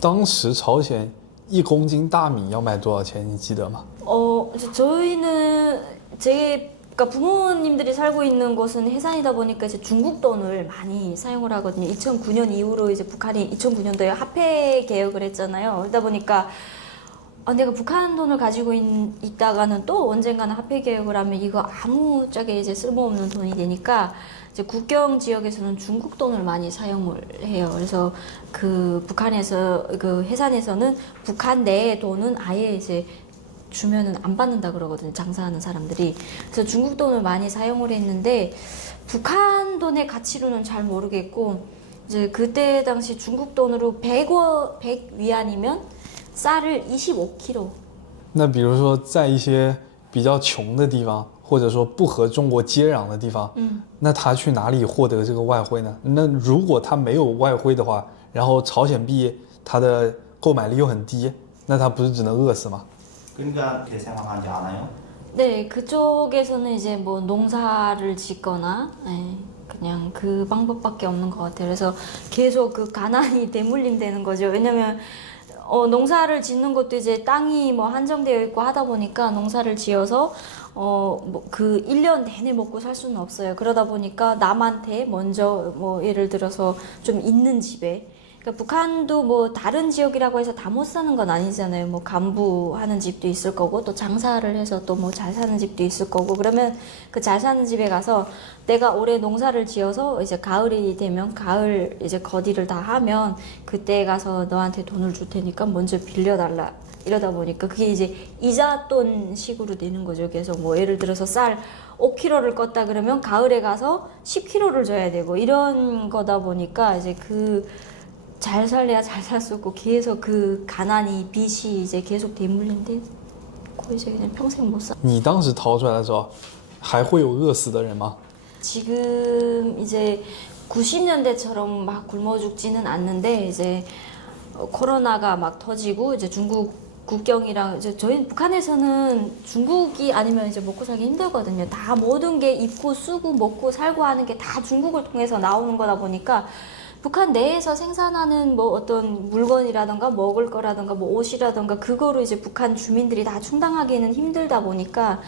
当时朝鲜1公斤大米要卖多少钱？你记得吗？ 저희는 그러니까 부모님들이 살고 있는 곳은 해산이다 보니까 이제 중국 돈을 많이 사용을 하거든요. 2009년 이후로 이제 북한이 2009년도에 화폐 개혁을 했잖아요. 그러다 보니까 내가 북한 돈을 가지고 있다가는 또 언젠가는 화폐 개혁을 하면 이거 아무짝에 이제 쓸모없는 돈이 되니까 이제 국경 지역에서는 중국 돈을 많이 사용을 해요. 그래서 그 북한에서 그 해산에서는 북한 내의 돈은 아예 이제 주면은 안 받는다 그러거든요. 장사하는 사람들이. 그래서 중국 돈을 많이 사용을 했는데 북한 돈의 가치로는 잘 모르겠고, 이제 그때 당시 중국 돈으로 100 위안이면 쌀을 25kg. 那比如说在一些比较穷的地方，或者说不和中国接壤的地方，那他去哪里获得这个外汇呢？那如果他没有外汇的话，然后朝鲜币它的购买力又很低，那他不是只能饿死吗？ 그러니까 그렇게 생각하지 않아요? 네, 그쪽에서는 이제 뭐 농사를 짓거나, 그냥 그 방법밖에 없는 것 같아요. 그래서 계속 그 가난이 대물림되는 거죠. 왜냐면 농사를 짓는 것도 이제 땅이 뭐 한정되어 있고 하다 보니까 농사를 지어서 뭐 그 1년 내내 먹고 살 수는 없어요. 그러다 보니까 남한테 먼저 뭐 예를 들어서 좀 있는 집에, 그러니까 북한도 뭐 다른 지역이라고 해서 다 못 사는 건 아니잖아요. 뭐 간부하는 집도 있을 거고 또 장사를 해서 또 뭐 잘 사는 집도 있을 거고, 그러면 그 잘 사는 집에 가서 내가 올해 농사를 지어서 이제 가을이 되면 가을 이제 거디를 다 하면 그때 가서 너한테 돈을 줄 테니까 먼저 빌려달라. 이러다 보니까 그게 이제 이자돈 식으로 되는 거죠. 그래서 뭐 예를 들어서 쌀 5kg를 껐다 그러면 가을에 가서 10kg를 줘야 되고 이런 거다 보니까 이제 그 잘 살래야 잘 살 수 없고 계속 그 가난이 빚이 이제 계속 대물림돼 고 이제 그냥 평생 못 살. 你当时逃出来的时候，还会有饿死的人吗？ 지금 이제 90년대처럼 막 굶어 죽지는 않는데 이제 코로나가 막 터지고 이제 중국 국경이랑 이제 저희 북한에서는 중국이 아니면 이제 먹고 살기 힘들거든요. 다 모든 게 입고 쓰고 먹고 살고 하는 게 다 중국을 통해서 나오는 거다 보니까 북한 내에서 생산하는 뭐 어떤 물건이라던가 먹을 거라던가 뭐 옷이라던가 그거로 이제 북한 주민들이 다 충당하기는 힘들다 보니까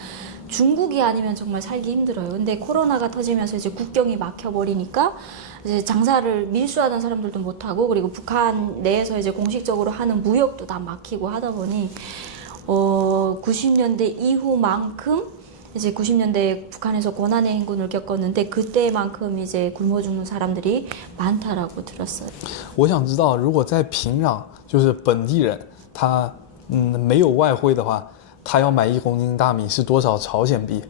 중국이 아니면 정말 살기 힘들어요. 근데 코로나가 터지면서 이제 국경이 막혀버리니까 이제 장사를 밀수하던 사람들도 못하고, 그리고 북한 내에서 이제 공식적으로 하는 무역도 다 막히고 하다 보니 90년대 이후만큼 이제 90년대에 북한에서 고난의 행군을 겪었는데 그때만큼 이제 굶어 죽는 사람들이 많다라고 들었어요. 我想知道，如果在平壤，就是本地人，他没有外汇的话，他要买1公斤大米是多少朝鲜币？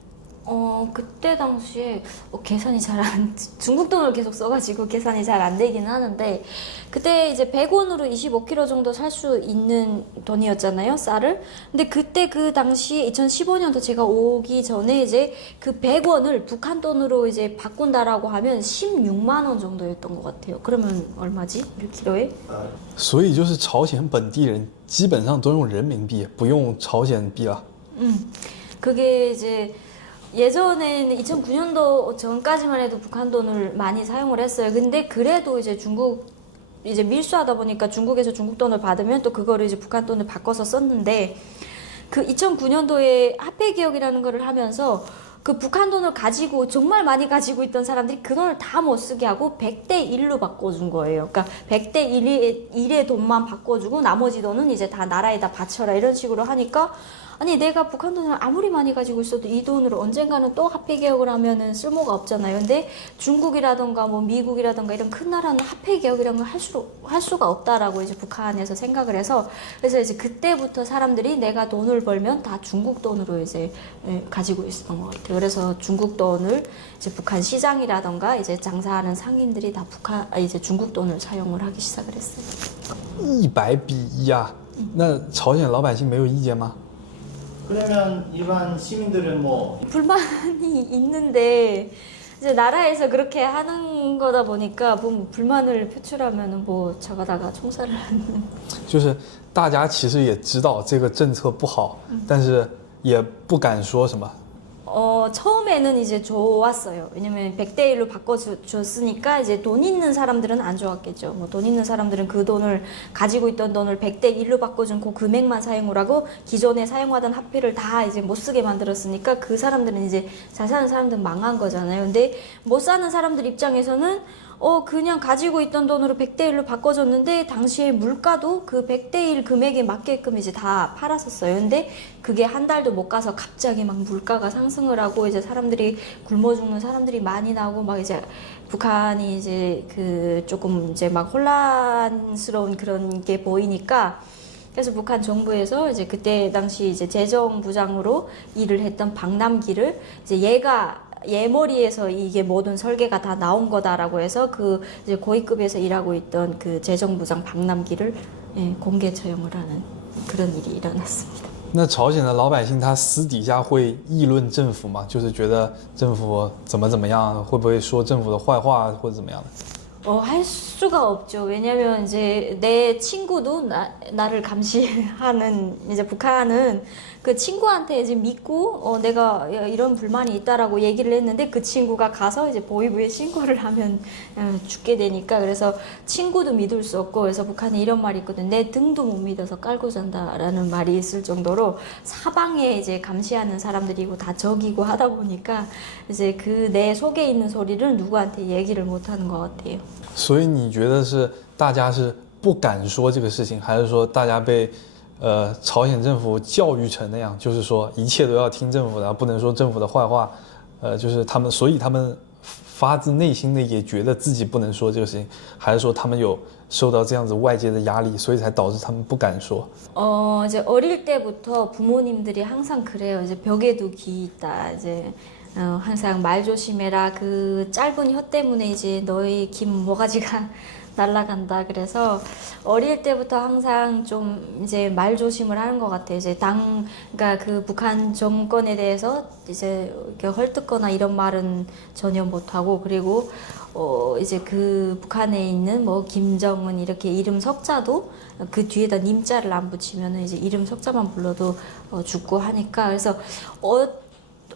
그때 당시에 계산이 잘 안, 중국 돈을 계속 써가지고 계산이 잘 안 되긴 하는데, 그때 이제 100원으로 25kg 정도 살 수 있는 돈이었잖아요, 쌀을. 근데 그때 그 당시에 2015년도 제가 오기 전에 이제 그 100원을 북한 돈으로 이제 바꾼다라고 하면 16만 원 정도였던 것 같아요. 그러면 얼마지? 1kg에? 所以就是朝鲜本地人基本上都用人民币，不用朝鲜币了。 그게 이제 예전에는 2009년도 전까지만 해도 북한 돈을 많이 사용을 했어요. 근데 그래도 이제 중국 이제 밀수하다 보니까 중국에서 중국 돈을 받으면 또 그거를 이제 북한 돈을 바꿔서 썼는데, 그 2009년도에 화폐 개혁이라는 거를 하면서 그 북한 돈을 가지고 정말 많이 가지고 있던 사람들이 그 돈을 다 못 쓰게 하고 100대 1로 바꿔준 거예요. 그러니까 100대 1의 돈만 바꿔주고 나머지 돈은 이제 다 나라에다 바쳐라 이런 식으로 하니까, 아니 내가 북한 돈을 아무리 많이 가지고 있어도 이 돈으로 언젠가는 또 화폐 개혁을 하면은 쓸모가 없잖아요. 근데 중국이라던가 뭐 미국이라던가 이런 큰 나라는 화폐 개혁이라는 걸 할 수가 없다라고 이제 북한에서 생각을 해서, 그래서 이제 그때부터 사람들이 내가 돈을 벌면 다 중국 돈으로 이제 가지고 있었던 것 같아요. 그래서 중국 돈을 이제 북한 시장이라던가 이제 장사하는 상인들이 다 이제 중국 돈을 사용을 하기 시작을 했어요. 100比1啊，那朝鲜老百姓没有意见吗？ 그러면 일반 시민들은 뭐 불만이 있는데 이제 나라에서 그렇게 하는 거다 보니까 뭐 불만을 표출하면은 뭐 저가다가 총살을 하는. 就是大家其实也知道这个政策不好，但是也不敢说什么。 처음에는 이제 좋았어요. 왜냐면 100대 1로 바꿔줬으니까 이제 돈 있는 사람들은 안 좋았겠죠. 뭐 돈 있는 사람들은 그 돈을 가지고 있던 돈을 100대 1로 바꿔준 그 금액만 사용을 하고 기존에 사용하던 화폐를 다 이제 못 쓰게 만들었으니까 그 사람들은 이제 잘 사는 사람들은 망한 거잖아요. 근데 못 사는 사람들 입장에서는 그냥 가지고 있던 돈으로 100대 1로 바꿔줬는데 당시에 물가도 그 100대 1 금액에 맞게끔 이제 다 팔았었어요. 근데 그게 한 달도 못 가서 갑자기 막 물가가 상승을 하고 이제 사람들이 굶어 죽는 사람들이 많이 나오고 막 이제 북한이 이제 그 조금 이제 막 혼란스러운 그런 게 보이니까, 그래서 북한 정부에서 이제 그때 당시 이제 재정부장으로 일을 했던 박남기를 이제 얘 머리에서 이게 모든 설계가 다 나온 거다라고 해서 그 이제 고위급에서 일하고 있던 그 재정부장 박남기를 공개 처형을 하는 그런 일이 일어났습니다. 那朝鲜的老百姓他私底下会议论政府吗？就是觉得政府怎么样，会不会说政府的坏话或者怎么样的？ 할 수가 없죠. 왜냐면 이제 내 친구도 나를 감시하는 이제 북한은 그 친구한테 이제 믿고 내가 이런 불만이 있다라고 얘기를 했는데 그 친구가 가서 이제 보위부에 신고를 하면 죽게 되니까, 그래서 친구도 믿을 수 없고, 그래서 북한에 이런 말이 있거든. 내 등도 못 믿어서 깔고 잔다라는 말이 있을 정도로 사방에 이제 감시하는 사람들이고 다 적이고 하다 보니까 이제 그 내 속에 있는 소리를 누구한테 얘기를 못 하는 것 같아요. 所以你觉得是大家是不敢说这个事情，还是说大家被朝鲜政府教育成那样，就是说一切都要听政府的，不能说政府的坏话，就是他们，所以他们发自内心的也觉得自己不能说这个事情，还是说他们有受到这样子外界的压力，所以才导致他们不敢说？ 이제 어릴 때부터 부모님들이 항상 그래요. 이제 벽에도 귀 있다. 이제 항상 말 조심해라. 그 짧은 혀 때문에 이제 너의 긴 모가지가 날아간다. 그래서 어릴 때부터 항상 좀 이제 말 조심을 하는 것 같아요. 이제 그러니까 그 북한 정권에 대해서 이제 이렇게 헐뜯거나 이런 말은 전혀 못하고, 그리고 이제 그 북한에 있는 뭐 김정은 이렇게 이름 석자도 그 뒤에다 님자를 안 붙이면은 이제 이름 석자만 불러도 죽고 하니까, 그래서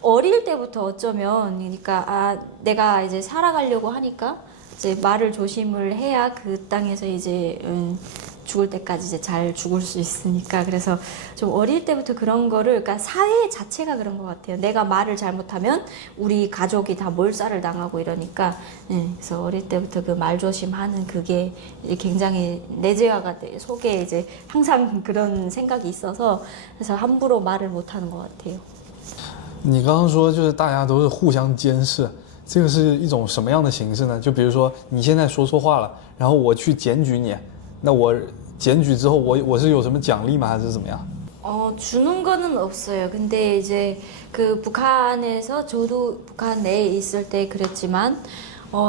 어릴 때부터 어쩌면, 그러니까 내가 이제 살아가려고 하니까 이제 말을 조심을 해야 그 땅에서 이제 죽을 때까지 이제 잘 죽을 수 있으니까. 그래서 좀 어릴 때부터 그런 거를, 그러니까 사회 자체가 그런 것 같아요. 내가 말을 잘못하면 우리 가족이 다 몰살을 당하고 이러니까. 그래서 어릴 때부터 그 말 조심하는 그게 굉장히 내재화가 돼. 속에 이제 항상 그런 생각이 있어서 그래서 함부로 말을 못하는 것 같아요. 你刚刚说就是大家都是互相监视，这个是一种什么样的形式呢？就比如说你现在说错话了，然后我去检举你，那我检举之后我是有什么奖励吗？还是怎么样？ 주는 거는 없어요. 근데 이제 그 북한에서 저도 북한 내에 있을 때 그랬지만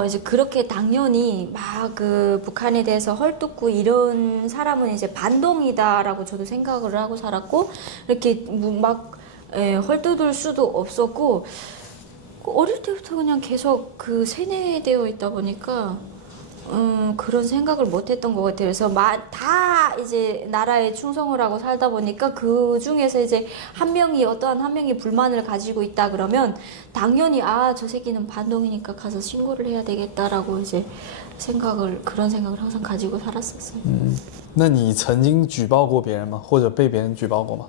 이제 그렇게 당연히 막 그 북한에 대해서 헐뜯고 이런 사람은 이제 반동이다라고 저도 생각을 하고 살았고 이렇게 막 헐뜯을 수도 없었고 어릴 때부터 그냥 계속 그 세뇌되어 있다 보니까 그런 생각을 못했던 것 같아요. 그래서 다 이제 나라에 충성을 하고 살다 보니까 그 중에서 이제 어떠한 한 명이 불만을 가지고 있다 그러면 당연히 저 새끼는 반동이니까 가서 신고를 해야 되겠다라고 이제 그런 생각을 항상 가지고 살았었어요. 那你曾经举报过别人吗？或者被别人举报过吗？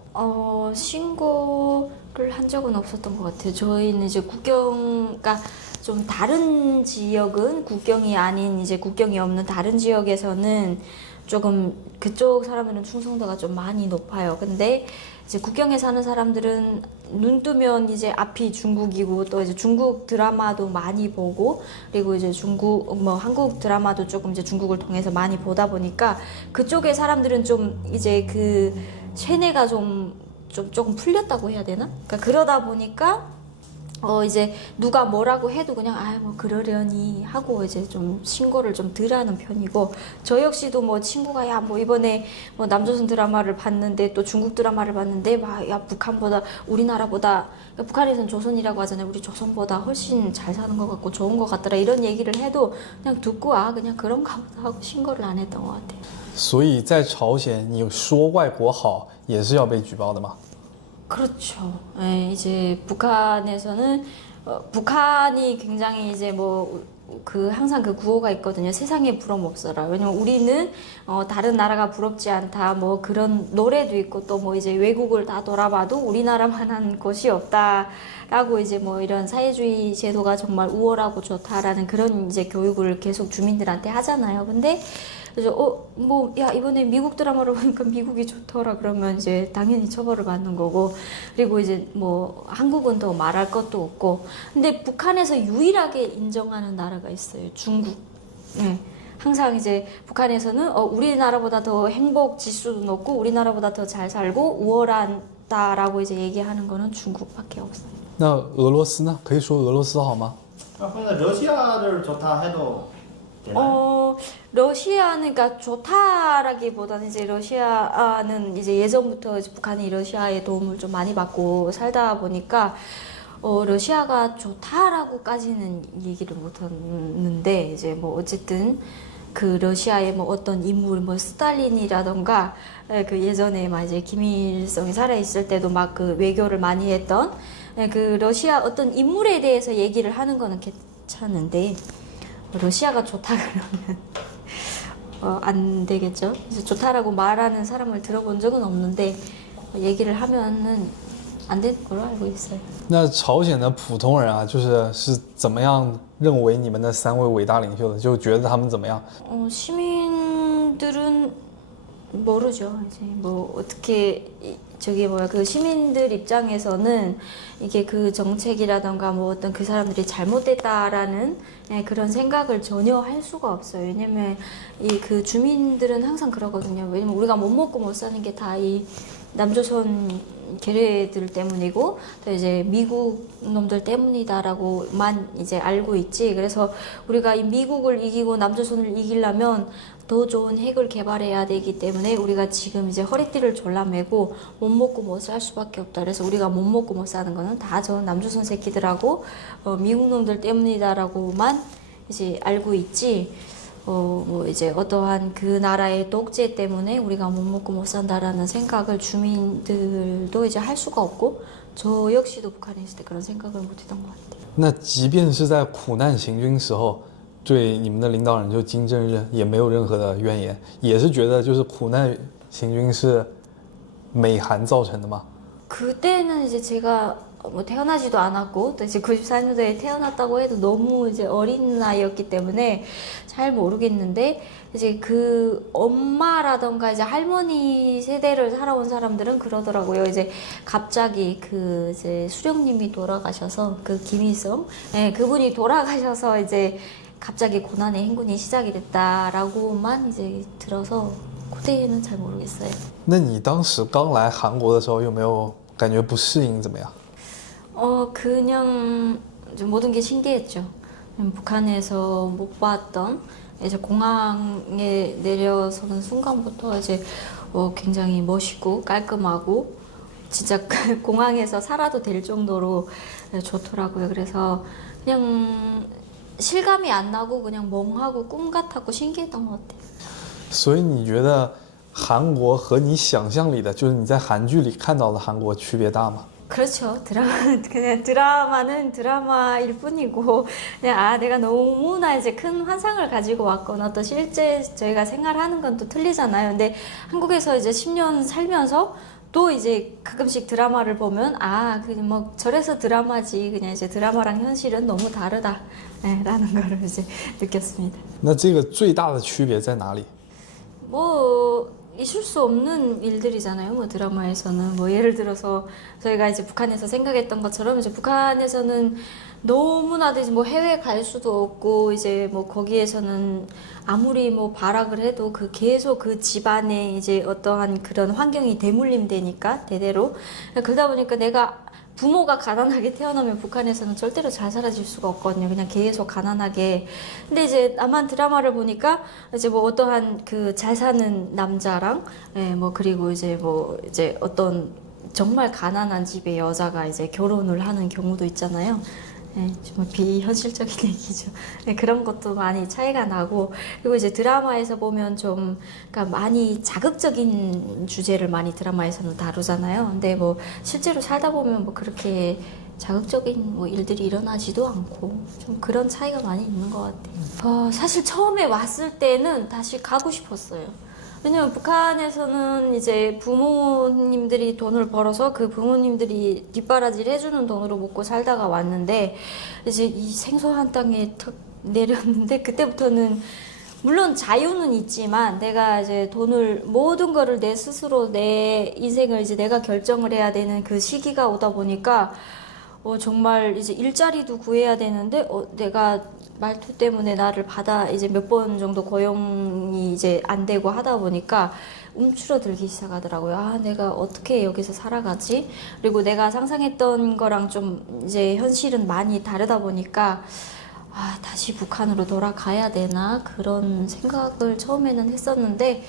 신고를 한 적은 없었던 것 같아요. 저희는 이제 그러니까 좀 다른 지역은 국경이 아닌 이제 국경이 없는 다른 지역에서는 조금 그쪽 사람들은 충성도가 좀 많이 높아요. 근데 이제 국경에 사는 사람들은 눈 뜨면 이제 앞이 중국이고 또 이제 중국 드라마도 많이 보고 그리고 이제 한국 드라마도 조금 이제 중국을 통해서 많이 보다 보니까 그쪽의 사람들은 좀 이제 그 세뇌가 조금 풀렸다고 해야 되나? 그러니까 그러다 보니까 이제 누가 뭐라고 해도 그냥 뭐 그러려니 하고 이제 좀 신고를 좀 덜 하는 편이고 저 역시도 뭐 친구가 이번에 남조선 드라마를 봤는데 또 중국 드라마를 봤는데 북한보다 우리나라보다 그러니까 북한에서는 조선이라고 하잖아요. 우리 조선보다 훨씬 잘 사는 것 같고 좋은 것 같더라 이런 얘기를 해도 그냥 듣고 그냥 그런가 보다 하고 신고를 안 했던 것 같아요. 所以在朝鲜你说外国好也是要被举报的吗？ 그렇죠. 이제 북한에서는 북한이 굉장히 이제 항상 그 구호가 있거든요. 세상에 부러움 없어라. 왜냐면 우리는 다른 나라가 부럽지 않다. 그런 노래도 있고 또 이제 외국을 다 돌아봐도 우리나라만한 곳이 없다라고 이제 이런 사회주의 제도가 정말 우월하고 좋다라는 그런 이제 교육을 계속 주민들한테 하잖아요. 근데 그래서 이번에 미국 드라마를 보니까 미국이 좋더라 그러면 이제 당연히 처벌을 받는 거고 그리고 이제 한국은 더 말할 것도 없고 근데 북한에서 유일하게 인정하는 나라가 있어요. 중국. 항상 이제 북한에서는 우리나라보다 더 행복 지수도 높고 우리나라보다 더 잘 살고 우월하다라고 이제 얘기하는 거는 중국밖에 없어요. 那俄罗斯呢？可以说俄罗斯好吗？ 러시아를 좋다 해도 러시아는 그러니까 좋다라기보다는 이제 러시아는 이제 예전부터 이제 북한이 러시아의 도움을 좀 많이 받고 살다 보니까 러시아가 좋다라고까지는 얘기를 못했는데 이제 어쨌든 그 러시아의 어떤 인물 스탈린이라던가 그 예전에 이제 김일성이 살아 있을 때도 그 외교를 많이 했던 그 러시아 어떤 인물에 대해서 얘기를 하는 거는 괜찮은데 러시아가 좋다 그러면 안 되겠죠. 그래서 좋다라고 말하는 사람을 들어본 적은 없는데 얘기를 하면은 안 되는 걸로 알고 있어요. 那朝鲜的普通人啊，是怎么样认为你们的3位伟大领袖的？就觉得他们怎么样？ 시민들은 모르죠. 이제 어떻게 그 시민들 입장에서는 이게 그 정책이라던가 어떤 그 사람들이 잘못됐다라는 그런 생각을 전혀 할 수가 없어요. 왜냐면 그 주민들은 항상 그러거든요. 왜냐면 우리가 못 먹고 못 사는 게 다 이 남조선 걔네들 때문이고 또 이제 미국 놈들 때문이다라고만 이제 알고 있지. 그래서 우리가 이 미국을 이기고 남조선을 이기려면 더 좋은 핵을 개발해야 되기 때문에 우리가 지금 이제 허리띠를 졸라매고 못 먹고 못 살 수밖에 없다. 그래서 우리가 못 먹고 못 사는 거는 다 저 남조선 새끼들하고 미국 놈들 때문이다라고만 이제 알고 있지. 이제 어떠한 그 나라의 독재 때문에 우리가 못 먹고 못 산다라는 생각을 주민들도 이제 할 수가 없고 저 역시도 북한에 있을 때 그런 생각을 못 했던 것 같아요. 那即便是在苦难行军时候，对你们的领导人就金正日也没有任何的怨言，也是觉得就是苦难行军是美韩造成的吗？ 그때는 이제 제가 뭐 태어나지도 않았고 또 이제 94년도에 태어났다고 해도 너무 이제 어린 나이였기 때문에 잘 모르겠는데 이제 그 엄마라던가 이제 할머니 세대를 살아온 사람들은 그러더라고요. 이제 갑자기 그 이제 수령님이 돌아가셔서 그 김일성, 예, 그분이 돌아가셔서 이제 갑자기 고난의 행군이 시작이 됐다라고만 이제 들어서 그때는 잘 모르겠어요. 那你当时刚来韩国的时候有没有感觉不适应怎么样？ 그냥 좀 모든 게 신기했죠. 북한에서 못 봤던 이제 공항에 내려서는 순간부터 이제 굉장히 멋있고 깔끔하고 진짜 공항에서 살아도 될 정도로 좋더라고요. 그래서 그냥 실감이 안 나고 그냥 멍하고 꿈 같았고 신기했던 것 같아요. 所以你觉得韩国和你想象里的，就是你在韩剧里看到的韩国区别大吗？ 그렇죠. 그냥 드라마는 드라마일 뿐이고, 그냥 내가 너무나 이제 큰 환상을 가지고 왔거나 또 실제 저희가 생활하는 건 또 틀리잖아요. 근데 한국에서 이제 10년 살면서 또 이제 가끔씩 드라마를 보면, 그냥 뭐 저래서 드라마지. 그냥 이제 드라마랑 현실은 너무 다르다. 네, 라는 거를 이제 느꼈습니다. 那这个最大的区别在哪里？ 뭐 있을 수 없는 일들이잖아요. 뭐 드라마에서는 뭐 예를 들어서 저희가 이제 북한에서 생각했던 것처럼 이제 북한에서는 너무나도 이제 뭐 해외 갈 수도 없고 이제 뭐 거기에서는 아무리 뭐 발악을 해도 그 계속 그 집안에 이제 어떠한 그런 환경이 대물림되니까 대대로 그러다 보니까 내가 부모가 가난하게 태어나면 북한에서는 절대로 잘 살아질 수가 없거든요. 그냥 계속 가난하게. 근데 이제 남한 드라마를 보니까 이제 뭐 어떠한 그 잘 사는 남자랑, 뭐 그리고 이제 뭐 이제 어떤 정말 가난한 집의 여자가 이제 결혼을 하는 경우도 있잖아요. 정말 비현실적인 얘기죠. 그런 것도 많이 차이가 나고 그리고 이제 드라마에서 보면 좀 그러니까 많이 자극적인 주제를 많이 드라마에서는 다루잖아요. 근데 뭐 실제로 살다 보면 뭐 그렇게 자극적인 뭐 일들이 일어나지도 않고 좀 그런 차이가 많이 있는 것 같아요. 사실 처음에 왔을 때는 다시 가고 싶었어요. 왜냐면 북한에서는 이제 부모님들이 돈을 벌어서 그 부모님들이 뒷바라지를 해주는 돈으로 먹고 살다가 왔는데 이제 이 생소한 땅에 탁 내렸는데 그때부터는 물론 자유는 있지만 내가 이제 돈을 모든 거를 내 스스로 내 인생을 이제 내가 결정을 해야 되는 그 시기가 오다 보니까 정말 이제 일자리도 구해야 되는데 내가 말투 때문에 나를 받아 이제 몇 번 정도 고용이 이제 안 되고 하다 보니까 움츠러들기 시작하더라고요. 내가 어떻게 여기서 살아가지? 그리고 내가 상상했던 거랑 좀 이제 현실은 많이 다르다 보니까 다시 북한으로 돌아가야 되나 그런 생각을 처음에는 했었는데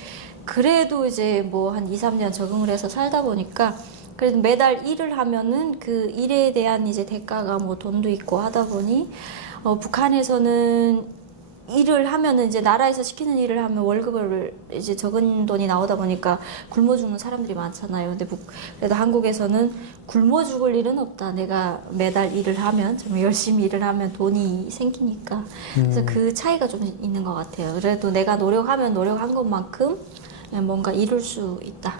그래도 이제 뭐 한 2, 3년 적응을 해서 살다 보니까 그래도 매달 일을 하면은 그 일에 대한 이제 대가가 뭐 돈도 있고 하다 보니 북한에서는 일을 하면은 이제 나라에서 시키는 일을 하면 월급을 이제 적은 돈이 나오다 보니까 굶어 죽는 사람들이 많잖아요. 근데 그래도 한국에서는 굶어 죽을 일은 없다. 내가 매달 일을 하면 정말 열심히 일을 하면 돈이 생기니까. 그래서 그 차이가 좀 있는 것 같아요. 그래도 내가 노력하면 노력한 것만큼 뭔가 이룰 수 있다.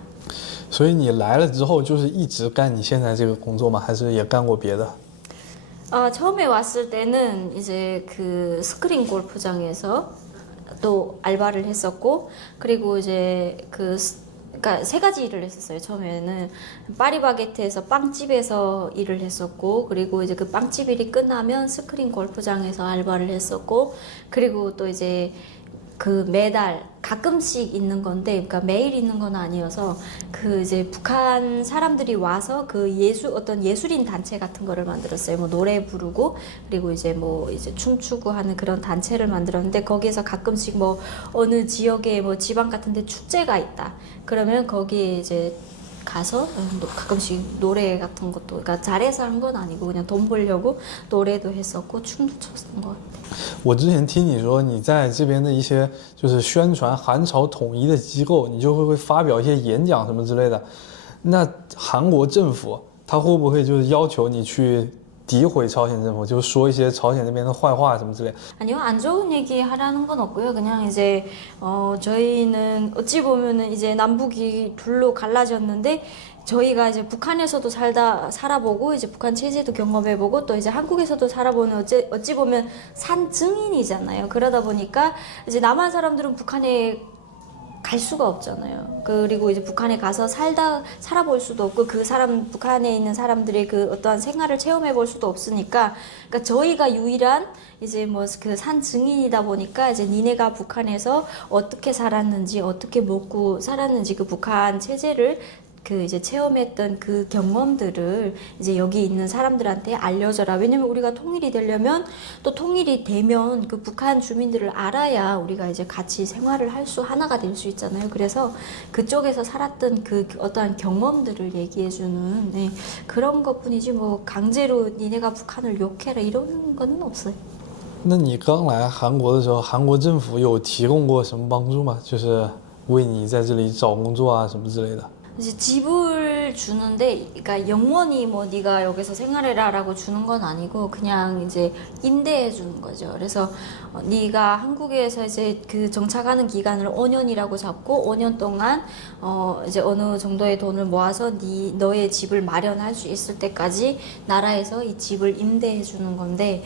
所以你来了之后就是一直干你现在这个工作吗？还是也干过别的？ 처음에 왔을 때는 이제 그 스크린 골프장에서 또 알바를 했었고 그리고 이제 그러니까 세 가지 일을 했었어요. 처음에는 파리바게트에서 빵집에서 일을 했었고 그리고 이제 그 빵집 일이 끝나면 스크린 골프장에서 알바를 했었고 그리고 또 이제 그 매달 가끔씩 있는 건데, 그러니까 매일 있는 건 아니어서 그 이제 북한 사람들이 와서 그 어떤 예술인 단체 같은 거를 만들었어요. 뭐 노래 부르고 그리고 이제 뭐 이제 춤추고 하는 그런 단체를 만들었는데 거기에서 가끔씩 뭐 어느 지역에 뭐 지방 같은데 축제가 있다. 그러면 거기에 이제 가서 가끔씩 노래 같은 것도 그러니까 잘해서 한 건 아니고 그냥 돈 벌려고 노래도 했었고 춤도 췄던 것 같아요. 我之前听你说你在这边的一些就是宣传韩朝统一的机构，你就会发表一些演讲什么之类的。那韩国政府他会不会就是要求你去诋毁朝鲜政府，就说一些朝鲜那边的坏话什么之类。 아니요, 안 좋은 얘기 하라는 건 없고요. 그냥 이제 저희는 어찌 보면은 이제 남북이 둘로 갈라졌는데 저희가 이제 북한에서도 살아보고 이제 북한 체제도 경험해보고 또 이제 한국에서도 살아보는 어찌 보면 산 증인이잖아요. 그러다 보니까 이제 남한 사람들은 북한에 갈 수가 없잖아요. 그리고 이제 북한에 가서 살아볼 수도 없고 북한에 있는 사람들의 그 어떠한 생활을 체험해 볼 수도 없으니까, 그러니까 저희가 유일한 이제 뭐 그 산 증인이다 보니까 이제 니네가 북한에서 어떻게 살았는지, 어떻게 먹고 살았는지 그 북한 체제를 그 이제 체험했던 그 경험들을 이제 여기 있는 사람들한테 알려줘라. 왜냐면 우리가 통일이 되려면 또 통일이 되면 그 북한 주민들을 알아야 우리가 이제 같이 생활을 할 수 하나가 될 수 있잖아요. 그래서 그쪽에서 살았던 그 어떠한 경험들을 얘기해주는 네, 그런 것뿐이지 뭐 강제로 니네가 북한을 욕해라 이런 거는 없어요. 那你刚来韩国的时候，韩国政府有提供过什么帮助吗？就是为你在这里找工作啊什么之类的。 이제 집을 주는데, 그러니까 영원히 뭐 네가 여기서 생활해라라고 주는 건 아니고 그냥 이제 임대해 주는 거죠. 그래서 네가 한국에서 이제 그 정착하는 기간을 5년이라고 잡고 5년 동안 이제 어느 정도의 돈을 모아서 너의 집을 마련할 수 있을 때까지 나라에서 이 집을 임대해 주는 건데.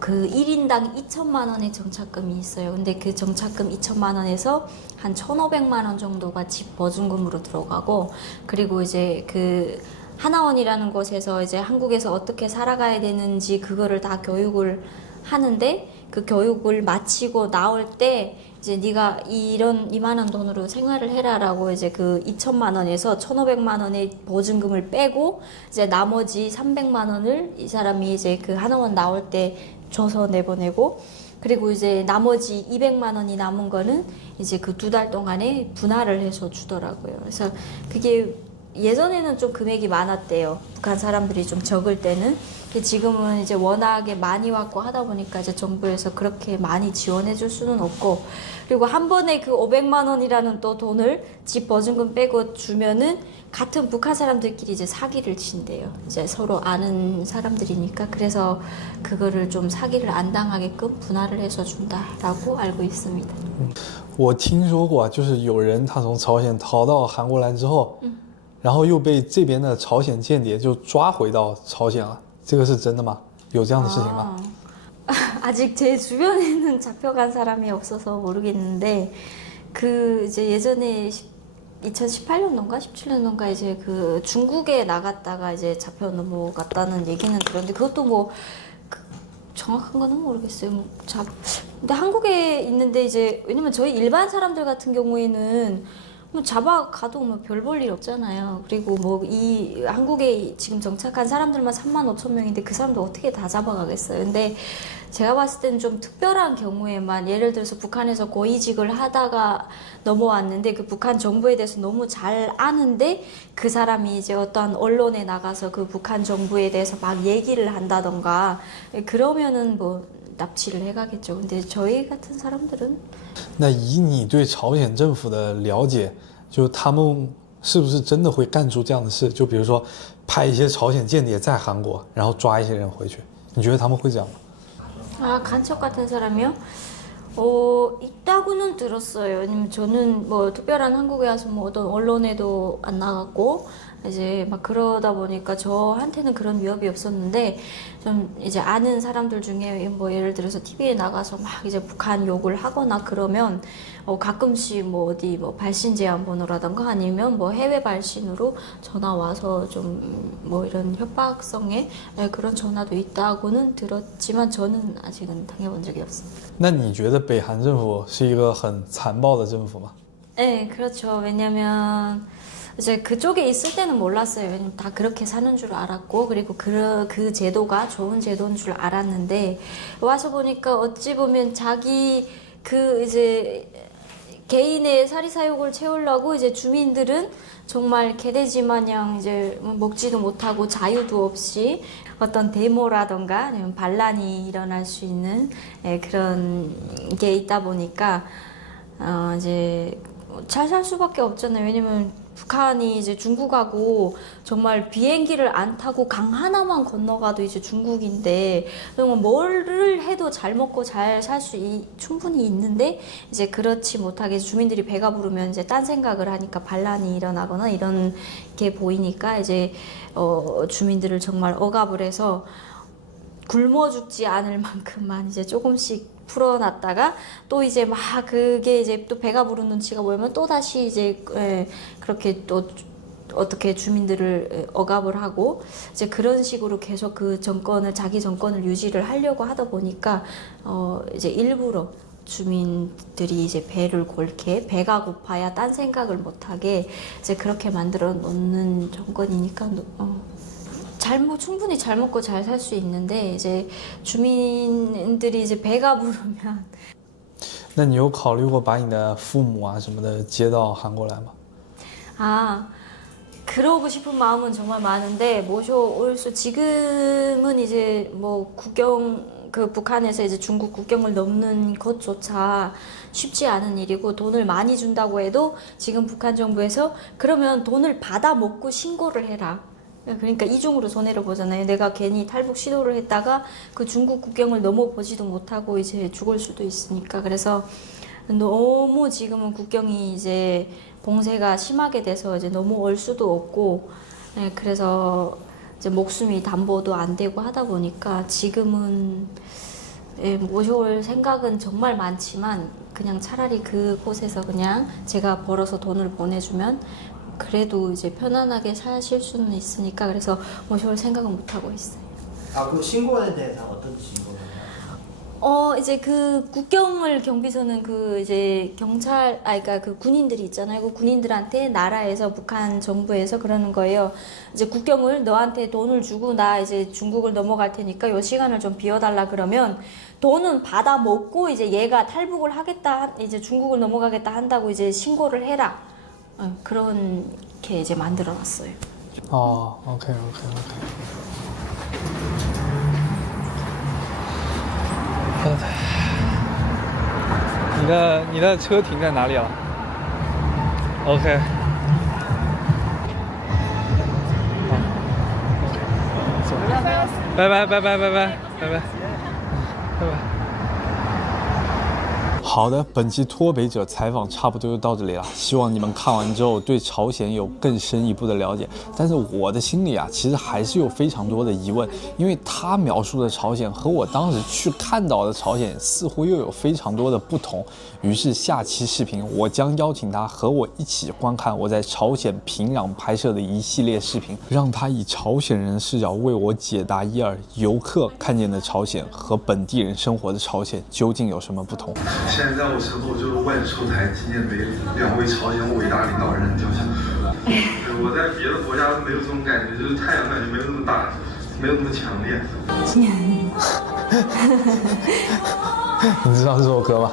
그 1인당 2천만 원의 정착금이 있어요. 근데 그 정착금 2천만 원에서 한 1,500만 원 정도가 집 보증금으로 들어가고, 그리고 이제 그 하나원이라는 곳에서 이제 한국에서 어떻게 살아가야 되는지 그거를 다 교육을 하는데, 그 교육을 마치고 나올 때 이제 네가 이만한 돈으로 생활을 해라라고 이제 그 2천만 원에서 1,500만 원의 보증금을 빼고 이제 나머지 300만 원을 이 사람이 이제 그 하나원 나올 때 줘서 내보내고, 그리고 이제 나머지 200만 원이 남은 거는 이제 그 2달 동안에 분할을 해서 주더라고요. 그래서 그게 예전에는 좀 금액이 많았대요. 북한 사람들이 좀 적을 때는. 지금은 이제 워낙에 많이 왔고 하다 보니까 이제 정부에서 그렇게 많이 지원해 줄 수는 없고, 그리고 한 번에 그 500만 원이라는 또 돈을 집 보증금 빼고 주면은 같은 북한 사람들끼리 이제 사기를 친대요. 이제 서로 아는 사람들이니까. 그래서 그거를 좀 사기를 안 당하게끔 분할을 해서 준다라고 알고 있습니다. 我听说过，就是有人他从朝鲜逃到韩国来之后，然后又被这边的朝鲜间谍就抓回到朝鲜了，这个是真的吗？有这样的事情吗？ 아직 제 주변에는 잡혀간 사람이 없어서 모르겠는데, 그 이제 예전에 2018년도인가 17년도인가 이제 그 중국에 나갔다가 이제 잡혀 넘어갔다는 얘기는 들었는데, 그것도 뭐 정확한 거는 모르겠어요. 근데 한국에 있는데 이제 왜냐면 저희 일반 사람들 같은 경우에는 뭐 잡아가도 뭐 별 볼 일 없잖아요. 그리고 뭐 이 한국에 지금 정착한 사람들만 35,000명인데 그 사람들 어떻게 다 잡아가겠어요. 근데 제가 봤을 때는 좀 특별한 경우에만, 예를 들어서 북한에서 고위직을 하다가 넘어왔는데 그 북한 정부에 대해서 너무 잘 아는데 그 사람이 이제 어떠한 언론에 나가서 그 북한 정부에 대해서 막 얘기를 한다던가 그러면은 뭐 납치를 해가겠죠. 근데 저희 같은 사람들은 那以你对朝鲜政府的了解，就他们是不是真的会干出这样的事？就比如说派一些朝鲜间谍在韩国，然后抓一些人回去，你觉得他们会这样吗？ 아, 간첩 같은 사람이요? 있다고는 들었어요. 왜냐면 저는 뭐 특별한 한국에 와서 뭐 어떤 언론에도 안 나갔고 이제 막 그러다 보니까 저한테는 그런 위협이 없었는데, 좀 이제 아는 사람들 중에 뭐 예를 들어서 TV에 나가서 막 이제 북한 욕을 하거나 그러면 가끔씩 뭐 어디 뭐 발신 제한 번호라던가 아니면 뭐 해외 발신으로 전화 와서 좀 뭐 이런 협박성의 그런 전화도 있다고는 들었지만 저는 아직은 당해본 적이 없습니다. 那你觉得北韩政府是一个很残暴的政府吗？ 네, 그렇죠. 왜냐면 이제 그쪽에 있을 때는 몰랐어요. 왜냐면 다 그렇게 사는 줄 알았고, 그리고 그 제도가 좋은 제도인 줄 알았는데, 와서 보니까 어찌 보면 자기 그 이제 개인의 사리사욕을 채우려고 이제 주민들은 정말 개돼지 마냥 이제 먹지도 못하고 자유도 없이 어떤 데모라던가 아니면 반란이 일어날 수 있는 그런 게 있다 보니까 이제 잘 살 수밖에 없잖아요. 왜냐면 북한이 이제 중국하고 정말 비행기를 안 타고 강 하나만 건너가도 이제 중국인데 정말 뭐를 해도 잘 먹고 잘 살 수 충분히 있는데 이제 그렇지 못하게 주민들이 배가 부르면 이제 딴 생각을 하니까 반란이 일어나거나 이런 게 보이니까 이제 주민들을 정말 억압을 해서 굶어 죽지 않을 만큼만 이제 조금씩 풀어놨다가 또 이제 막 그게 이제 또 배가 부른 눈치가 보이면 또 다시 이제 그렇게 또 어떻게 주민들을 억압을 하고 이제 그런 식으로 계속 그 정권을 자기 정권을 유지를 하려고 하다 보니까 이제 일부러 주민들이 이제 배를 골게 배가 고파야 딴 생각을 못하게 이제 그렇게 만들어 놓는 정권이니까 충분히 잘 먹고 잘 살 수 있는데 이제 주민들이 이제 배가 부르면 那你有考虑过把你的父母啊什么的接到韩国来吗？ 그러고 싶은 마음은 정말 많은데 모셔올 수 지금은 이제 뭐 북한에서 이제 중국 국경을 넘는 것조차 쉽지 않은 일이고 돈을 많이 준다고 해도 지금 북한 정부에서 그러면 돈을 받아 먹고 신고를 해라. 그러니까 이중으로 손해를 보잖아요. 내가 괜히 탈북 시도를 했다가 그 중국 국경을 넘어보지도 못하고 이제 죽을 수도 있으니까. 그래서 너무 지금은 국경이 이제 봉쇄가 심하게 돼서 이제 넘어올 수도 없고, 그래서 이제 목숨이 담보도 안 되고 하다 보니까 지금은 모셔올 생각은 정말 많지만 그냥 차라리 그곳에서 그냥 제가 벌어서 돈을 보내주면 그래도 이제 편안하게 사실 수는 있으니까 그래서 모셔올 생각은 못 하고 있어요. 그 신고에 대해서 어떤 신고를? 이제 그 국경을 경비서는 그 이제 그러니까 그 군인들이 있잖아요. 그 군인들한테 나라에서 북한 정부에서 그러는 거예요. 이제 국경을 너한테 돈을 주고 나 이제 중국을 넘어갈 테니까 요 시간을 좀 비워달라 그러면 돈은 받아 먹고 이제 얘가 탈북을 하겠다 이제 중국을 넘어가겠다 한다고 이제 신고를 해라. 그렇게 이제 만들어놨어요. OK。 你的车停在哪里了 ？OK。好，走。拜拜。好的，本期脱北者采访差不多就到这里了。希望你们看完之后对朝鲜有更深一步的了解。但是我的心里啊，其实还是有非常多的疑问，因为他描述的朝鲜和我当时去看到的朝鲜似乎又有非常多的不同。于是下期视频我将邀请他和我一起观看我在朝鲜平壤拍摄的一系列视频，让他以朝鲜人的视角为我解答一二游客看见的朝鲜和本地人生活的朝鲜究竟有什么不同。现在在我身后就是万寿台纪念碑，2位朝鲜伟大领导人的雕像。我在别的国家都没有这种感觉，就是太阳感觉没有那么大，没有那么强烈。你知道这首歌吗？